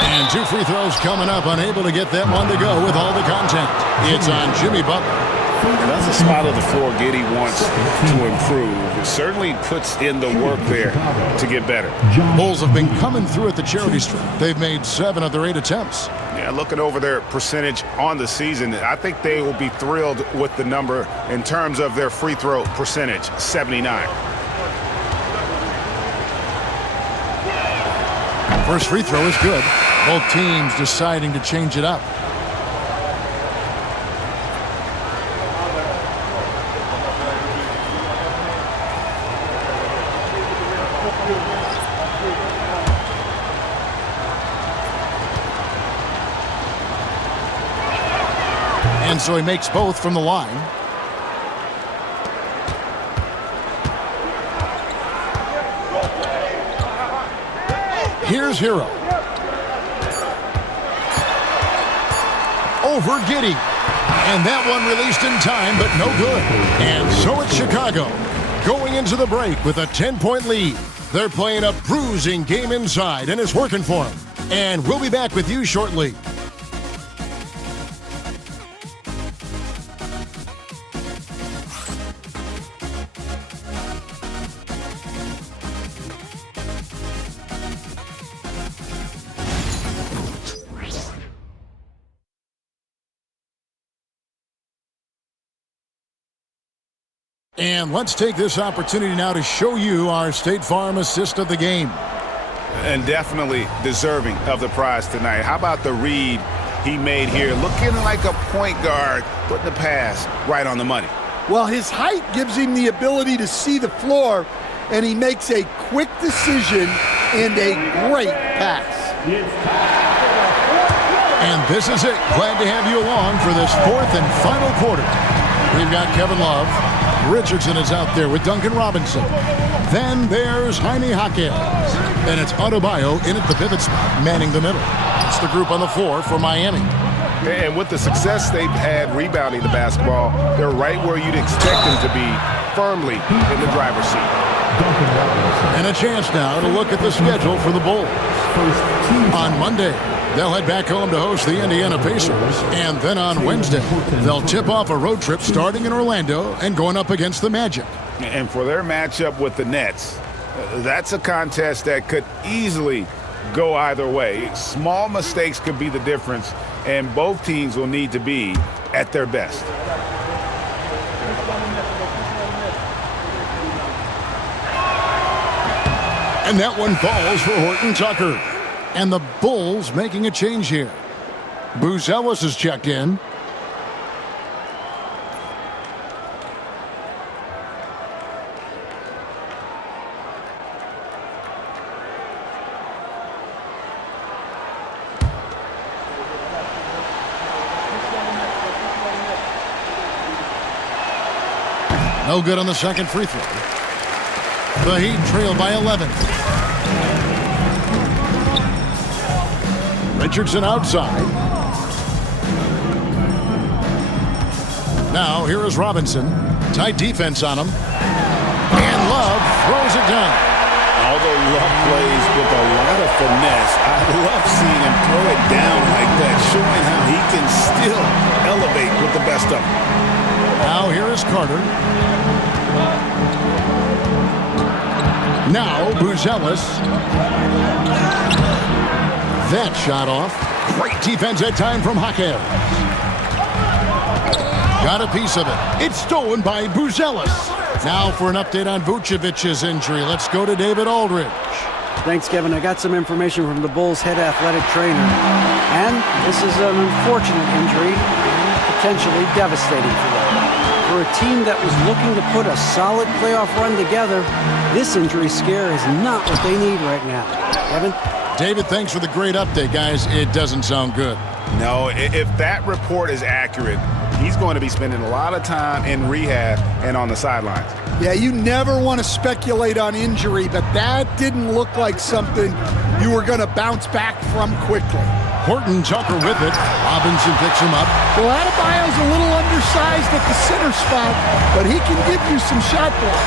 And 2 free throws coming up. Unable to get that one to go with all the contact. It's on Jimmy Butler. And that's a spot of the floor Giddey wants to improve. It certainly puts in the work there to get better. Bulls have been coming through at the charity stripe. They've made 7 of their 8 attempts. Yeah, looking over their percentage on the season, I think they will be thrilled with the number in terms of their free throw percentage, 79. First free throw is good. Both teams deciding to change it up. And so he makes both from the line. Here's Hero. Over Giddey. And that one released in time, but no good. And so it's Chicago going into the break with a 10-point lead. They're playing a bruising game inside, and it's working for them. And we'll be back with you shortly. And let's take this opportunity now to show you our State Farm assist of the game. And definitely deserving of the prize tonight. How about the read he made here? Looking like a point guard, putting the pass right on the money. Well, his height gives him the ability to see the floor, and he makes a quick decision and a great pass. And this is it. Glad to have you along for this 4th and final quarter. We've got Kevin Love. Richardson is out there with Duncan Robinson. Then there's Jaime Jaquez. And it's Adebayo in at the pivot spot, manning the middle. It's the group on the floor for Miami. And with the success they've had rebounding the basketball, they're right where you'd expect them to be, firmly in the driver's seat. And a chance now to look at the schedule for the Bulls. On Monday, they'll head back home to host the Indiana Pacers. And then on Wednesday, they'll tip off a road trip starting in Orlando and going up against the Magic. And for their matchup with the Nets, that's a contest that could easily go either way. Small mistakes could be the difference, and both teams will need to be at their best. And that one falls for Horton Tucker. And the Bulls making a change here. Buzelis is checked in. No good on the second free throw. The Heat trail by 11. Richardson outside. Now here is Robinson. Tight defense on him. And Love throws it down. Although Love plays with a lot of finesse, I love seeing him throw it down like that, showing how he can still elevate with the best of them. Now here is Carter. Now Buzelis. That shot off. Great defense that time from Hakev. Got a piece of it. It's stolen by Buzelis. Now for an update on Vucevic's injury. Let's go to David Aldridge. Thanks, Kevin. I got some information from the Bulls' head athletic trainer. And this is an unfortunate injury and potentially devastating for them. For a team that was looking to put a solid playoff run together, this injury scare is not what they need right now. Kevin? David, thanks for the great update, guys. It doesn't sound good. No, if that report is accurate, he's going to be spending a lot of time in rehab and on the sidelines. Yeah, you never want to speculate on injury, but that didn't look like something you were going to bounce back from quickly. Horton Tucker with it. Robinson picks him up. Well, Adebayo's a little undersized at the center spot, but he can give you some shot block.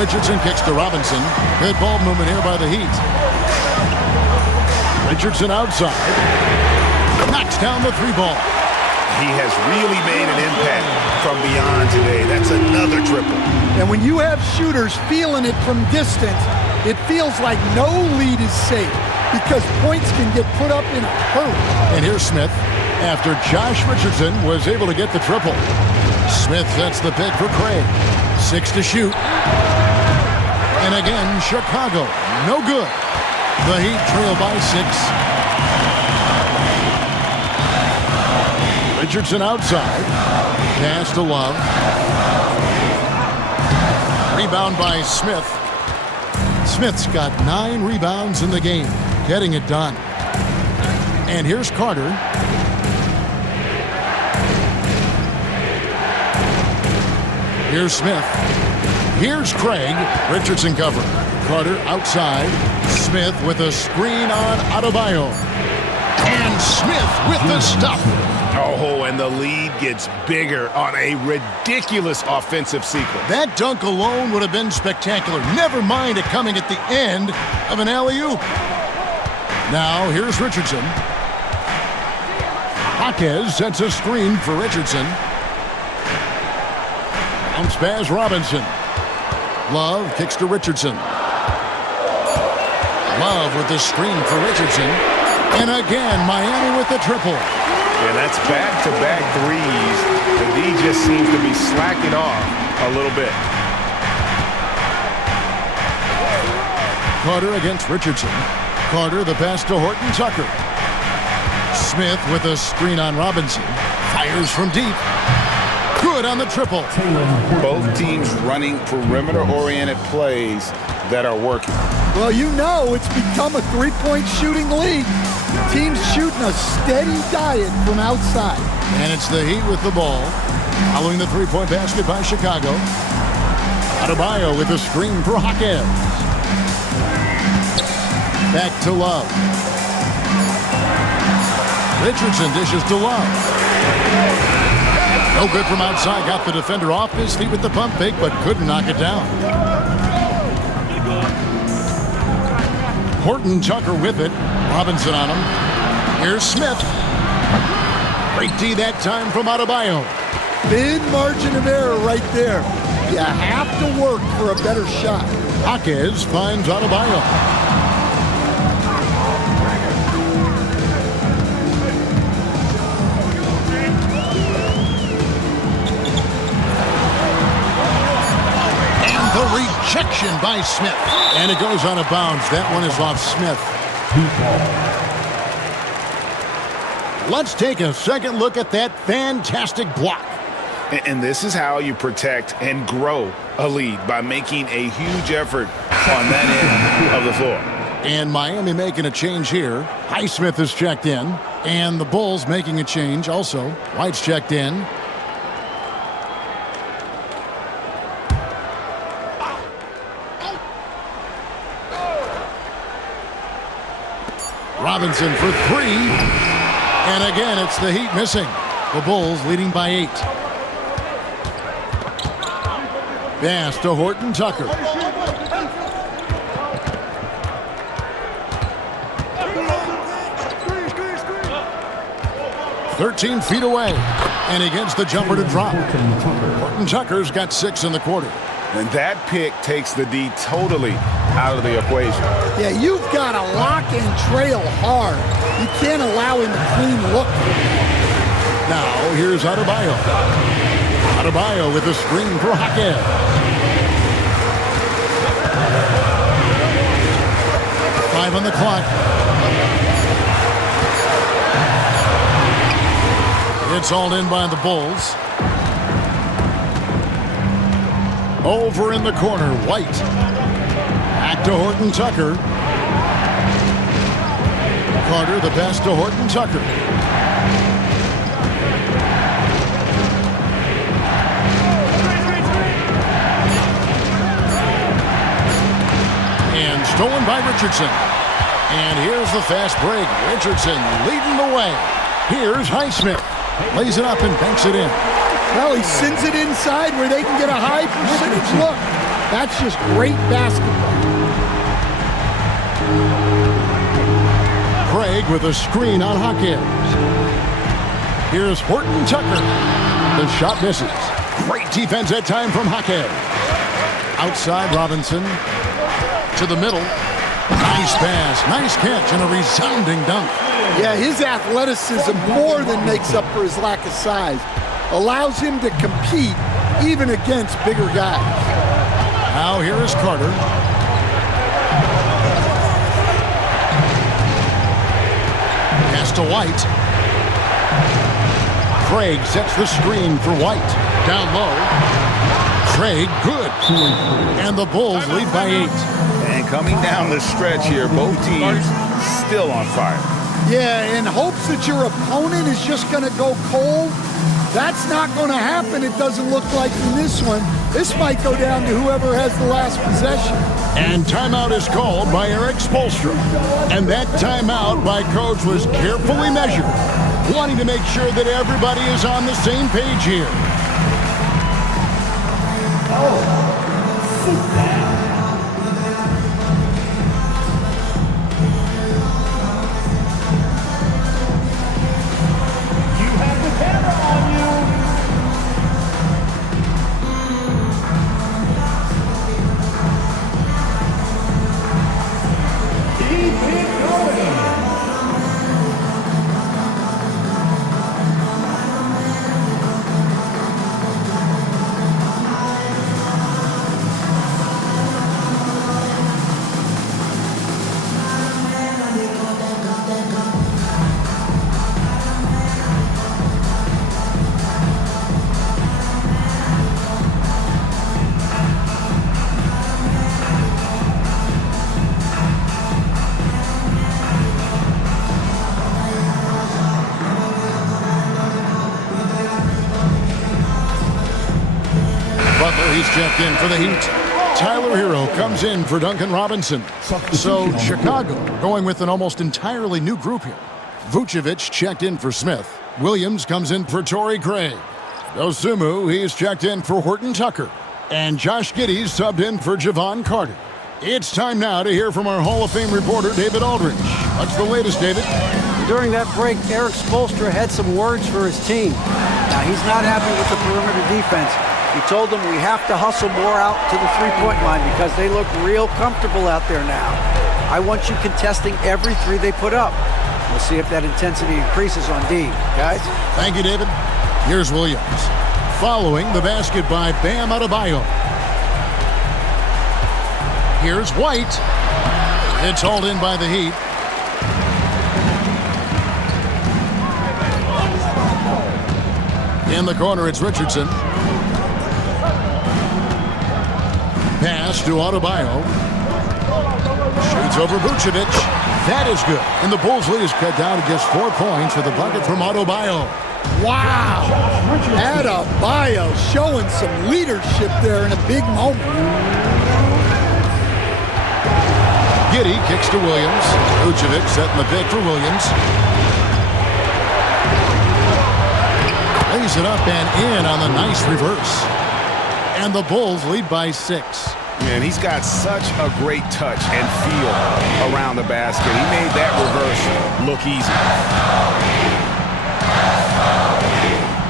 Richardson kicks to Robinson. Good ball movement here by the Heat. Richardson outside. Knocks down the three ball. He has really made an impact from beyond today. That's another triple. And when you have shooters feeling it from distance, it feels like no lead is safe because points can get put up in a hurry. And here's Smith after Josh Richardson was able to get the triple. Smith sets the pick for Craig. 6 to shoot. And again, Chicago, no good. The Heat trail by 6. Richardson outside. Pass to Love. Rebound by Smith. Smith's got 9 rebounds in the game, getting it done. And here's Carter. Here's Smith. Here's Craig. Richardson cover. Carter outside. Smith with a screen on Adebayo. And Smith with the stuff. Oh, and the lead gets bigger on a ridiculous offensive sequence. That dunk alone would have been spectacular. Never mind it coming at the end of an alley-oop. Now, here's Richardson. Jaquez sets a screen for Richardson. Bounce pass Robinson. Love kicks to Richardson. Love with the screen for Richardson. And again, Miami with the triple. And that's back-to-back threes. The D just seems to be slacking off a little bit. Carter against Richardson. Carter, the pass to Horton Tucker. Smith with a screen on Robinson. Fires from deep. Good on the triple. Both teams running perimeter-oriented plays that are working. Well, you know it's become a three-point shooting league. Teams shooting a steady diet from outside. And it's the Heat with the ball. Following the three-point basket by Chicago. Adebayo with a screen for Jaquez. Back to Love. Richardson dishes to Love. No good from outside. Got the defender off his feet with the pump fake, but couldn't knock it down. Horton Tucker with it. Robinson on him. Here's Smith. Great D that time from Adebayo. Thin margin of error right there. You have to work for a better shot. Jaquez finds Adebayo. The rejection by Smith. And it goes out of bounds. That one is off Smith. Let's take a second look at that fantastic block. And this is how you protect and grow a lead, by making a huge effort on that end of the floor. And Miami making a change here. Naismith is checked in. And the Bulls making a change also. White's checked in. Robinson for three. And again, it's the Heat missing. The Bulls leading by 8. Pass to Horton Tucker. "13 feet away." And he gets the jumper to drop. Horton Tucker's got 6 in the quarter. And that pick takes the D totally out of the equation. Yeah, you've got to lock and trail hard. You can't allow him to clean look. Now, here's Adebayo. Adebayo with the screen for Jaquez. Five on the clock. It's all in by the Bulls. Over in the corner, White. Back to Horton Tucker. Carter, the pass to Horton Tucker. And stolen by Richardson. And here's the fast break. Richardson leading the way. Here's Naismith. Lays it up and banks it in. Well, he sends it inside where they can get a high percentage look. That's just great basketball. Craig with a screen on Jaquez. Here's Horton Tucker. The shot misses. Great defense that time from Jaquez. Outside Robinson. To the middle. Nice pass. Nice catch and a resounding dunk. Yeah, his athleticism more than makes up for his lack of size. Allows him to compete even against bigger guys. Now here is Carter. Pass to White. Craig sets the screen for White. Down low. Craig, good. And the Bulls lead by 8. And coming down the stretch here, both teams still on fire. Yeah, in hopes that your opponent is just going to go cold. That's not going to happen, it doesn't look like in this one. This might go down to whoever has the last possession. And timeout is called by Eric Spoelstra. And that timeout by Coach was carefully measured, wanting to make sure that everybody is on the same page here. Sit down. You have the camera on you. Keep it going. He's checked in for the Heat. Tyler Hero comes in for Duncan Robinson. So Chicago going with an almost entirely new group here. Vucevic checked in for Smith. Williams comes in for Torrey Craig. Dosunmu, he's checked in for Horton Tucker. And Josh Giddey's subbed in for Javon Carter. It's time now to hear from our Hall of Fame reporter, David Aldridge. What's the latest, David? During that break, Eric Spoelstra had some words for his team. Now, he's not happy with the perimeter defense. He told them we have to hustle more out to the three-point line because they look real comfortable out there now. I want you contesting every three they put up. We'll see if that intensity increases on D. Guys? Thank you, David. Here's Williams. Following the basket by Bam Adebayo. Here's White. It's hauled in by the Heat. In the corner, it's Richardson. Pass to Adebayo. Shoots over Vucevic. That is good. And the Bulls' lead is cut down to just 4 points with a bucket from Adebayo. Wow! Adebayo showing some leadership there in a big moment. Giddey kicks to Williams. Vucevic setting the pick for Williams. Lays it up and in on the nice reverse. And the Bulls lead by 6. Man, he's got such a great touch and feel around the basket. He made that reverse look easy.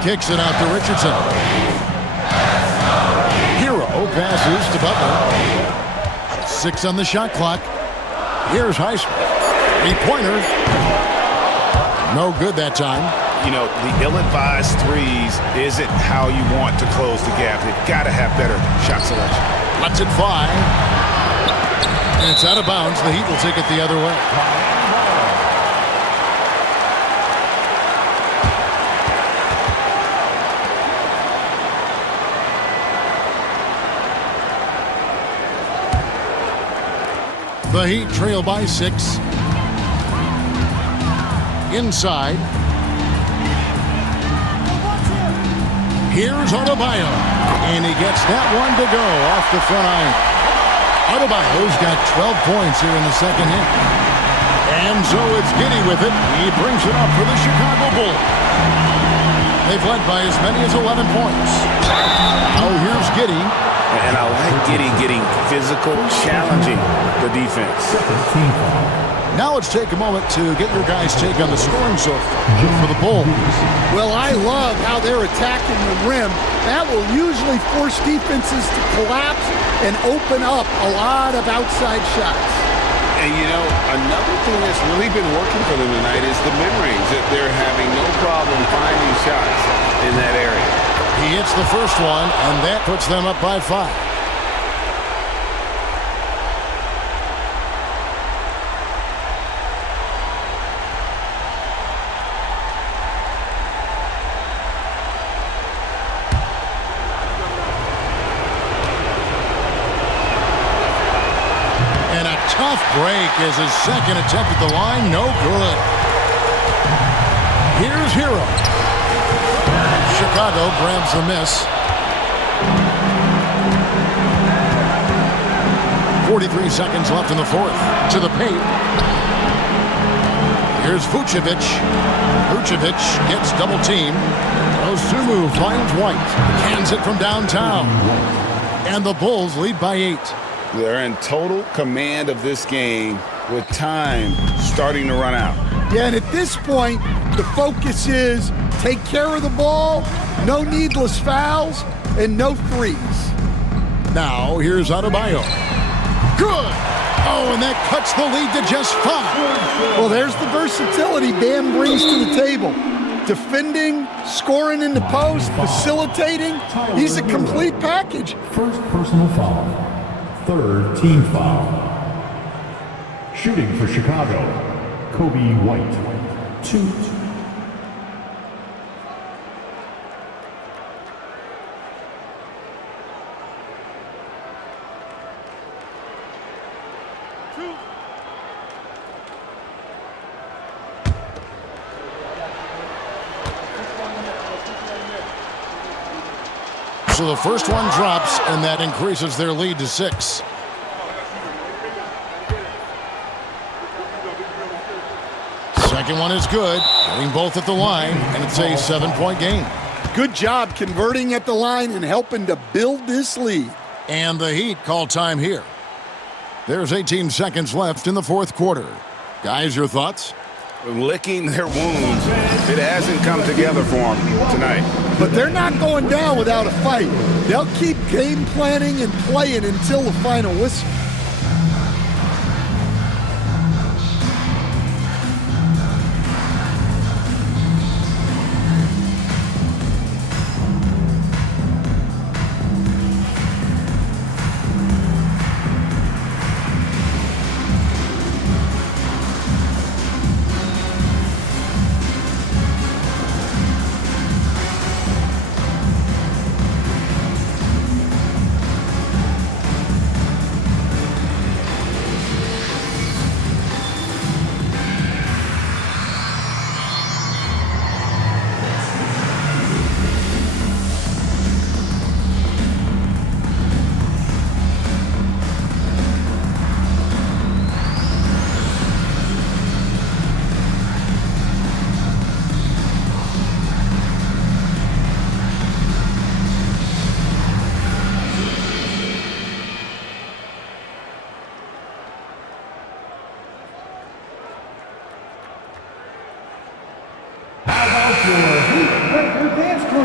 Kicks it out to Richardson. Hero passes to Butler. 6 on the shot clock. Here's Naismith. 3-pointer. No good that time. You know, the ill-advised threes isn't how you want to close the gap. They've got to have better shot selection. Lets it fly. And it's out of bounds. The Heat will take it the other way. The Heat trail by 6. Inside. Here's Adebayo. And he gets that one to go off the front iron. Adebayo's got 12 points here in the second half. And so it's Giddey with it. He brings it up for the Chicago Bulls. They've led by as many as 11 points. Oh, here's Giddey. And I like Giddey getting physical, challenging the defense. Now let's take a moment to get your guys' take on the scoring so far for the Bulls. Well, I love how they're attacking the rim. That will usually force defenses to collapse and open up a lot of outside shots. And, you know, another thing that's really been working for them tonight is the mid-range. That they're having no problem finding shots in that area. He hits the first one, and that puts them up by 5. And a tough break is his second attempt at the line. No good. Here's Hero. Chicago grabs the miss. 43 seconds left in the fourth. To the paint. Here's Vucevic. Vucevic gets double teamed. Osumu finds White. Cans it from downtown. And the Bulls lead by 8. They're in total command of this game with time starting to run out. Yeah, and at this point, the focus is take care of the ball, no needless fouls, and no threes. Now, here's Adebayo. Good! Oh, and that cuts the lead to just 5. Well, there's the versatility Bam brings to the table. Defending, scoring in the post, facilitating. He's a complete package. First personal foul. Third team foul. Shooting for Chicago, Kobe White. 2. So the first one drops, and that increases their lead to 6. Second one is good, getting both at the line, and it's a 7-point game. Good job converting at the line and helping to build this lead. And the Heat call time here. There's 18 seconds left in the fourth quarter. Guys, your thoughts? licking their wounds. It hasn't come together for them tonight. But they're not going down without a fight. They'll keep game planning and playing until the final whistle. Dance crew.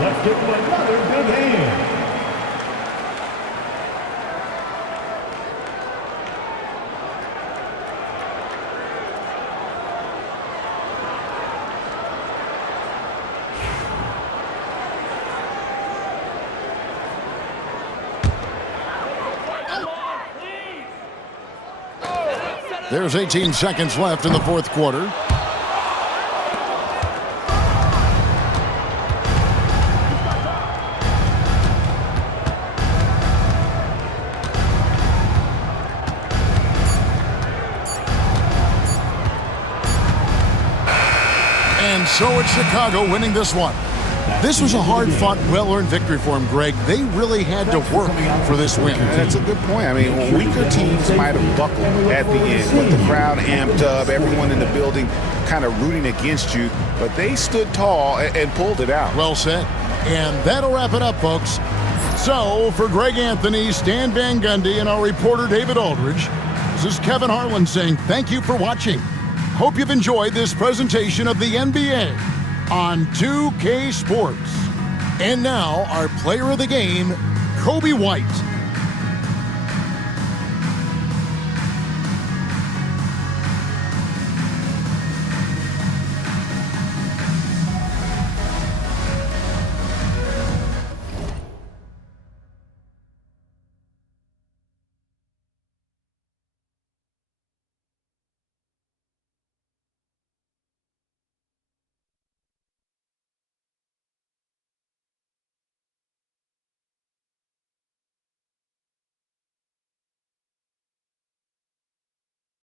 Let's give them another big hand. There's 18 seconds left in the fourth quarter. And so it's Chicago winning this one. This was a hard-fought, well-earned victory for them, Greg. They really had to work for this win. That's a good point. I mean, weaker teams might have buckled at the end, but the crowd amped up, everyone in the building kind of rooting against you, but they stood tall and pulled it out. Well said. And that'll wrap it up, folks. So, for Greg Anthony, Stan Van Gundy, and our reporter David Aldridge, this is Kevin Harlan saying thank you for watching. Hope you've enjoyed this presentation of the NBA on 2K Sports. And now, our player of the game, Kobe White.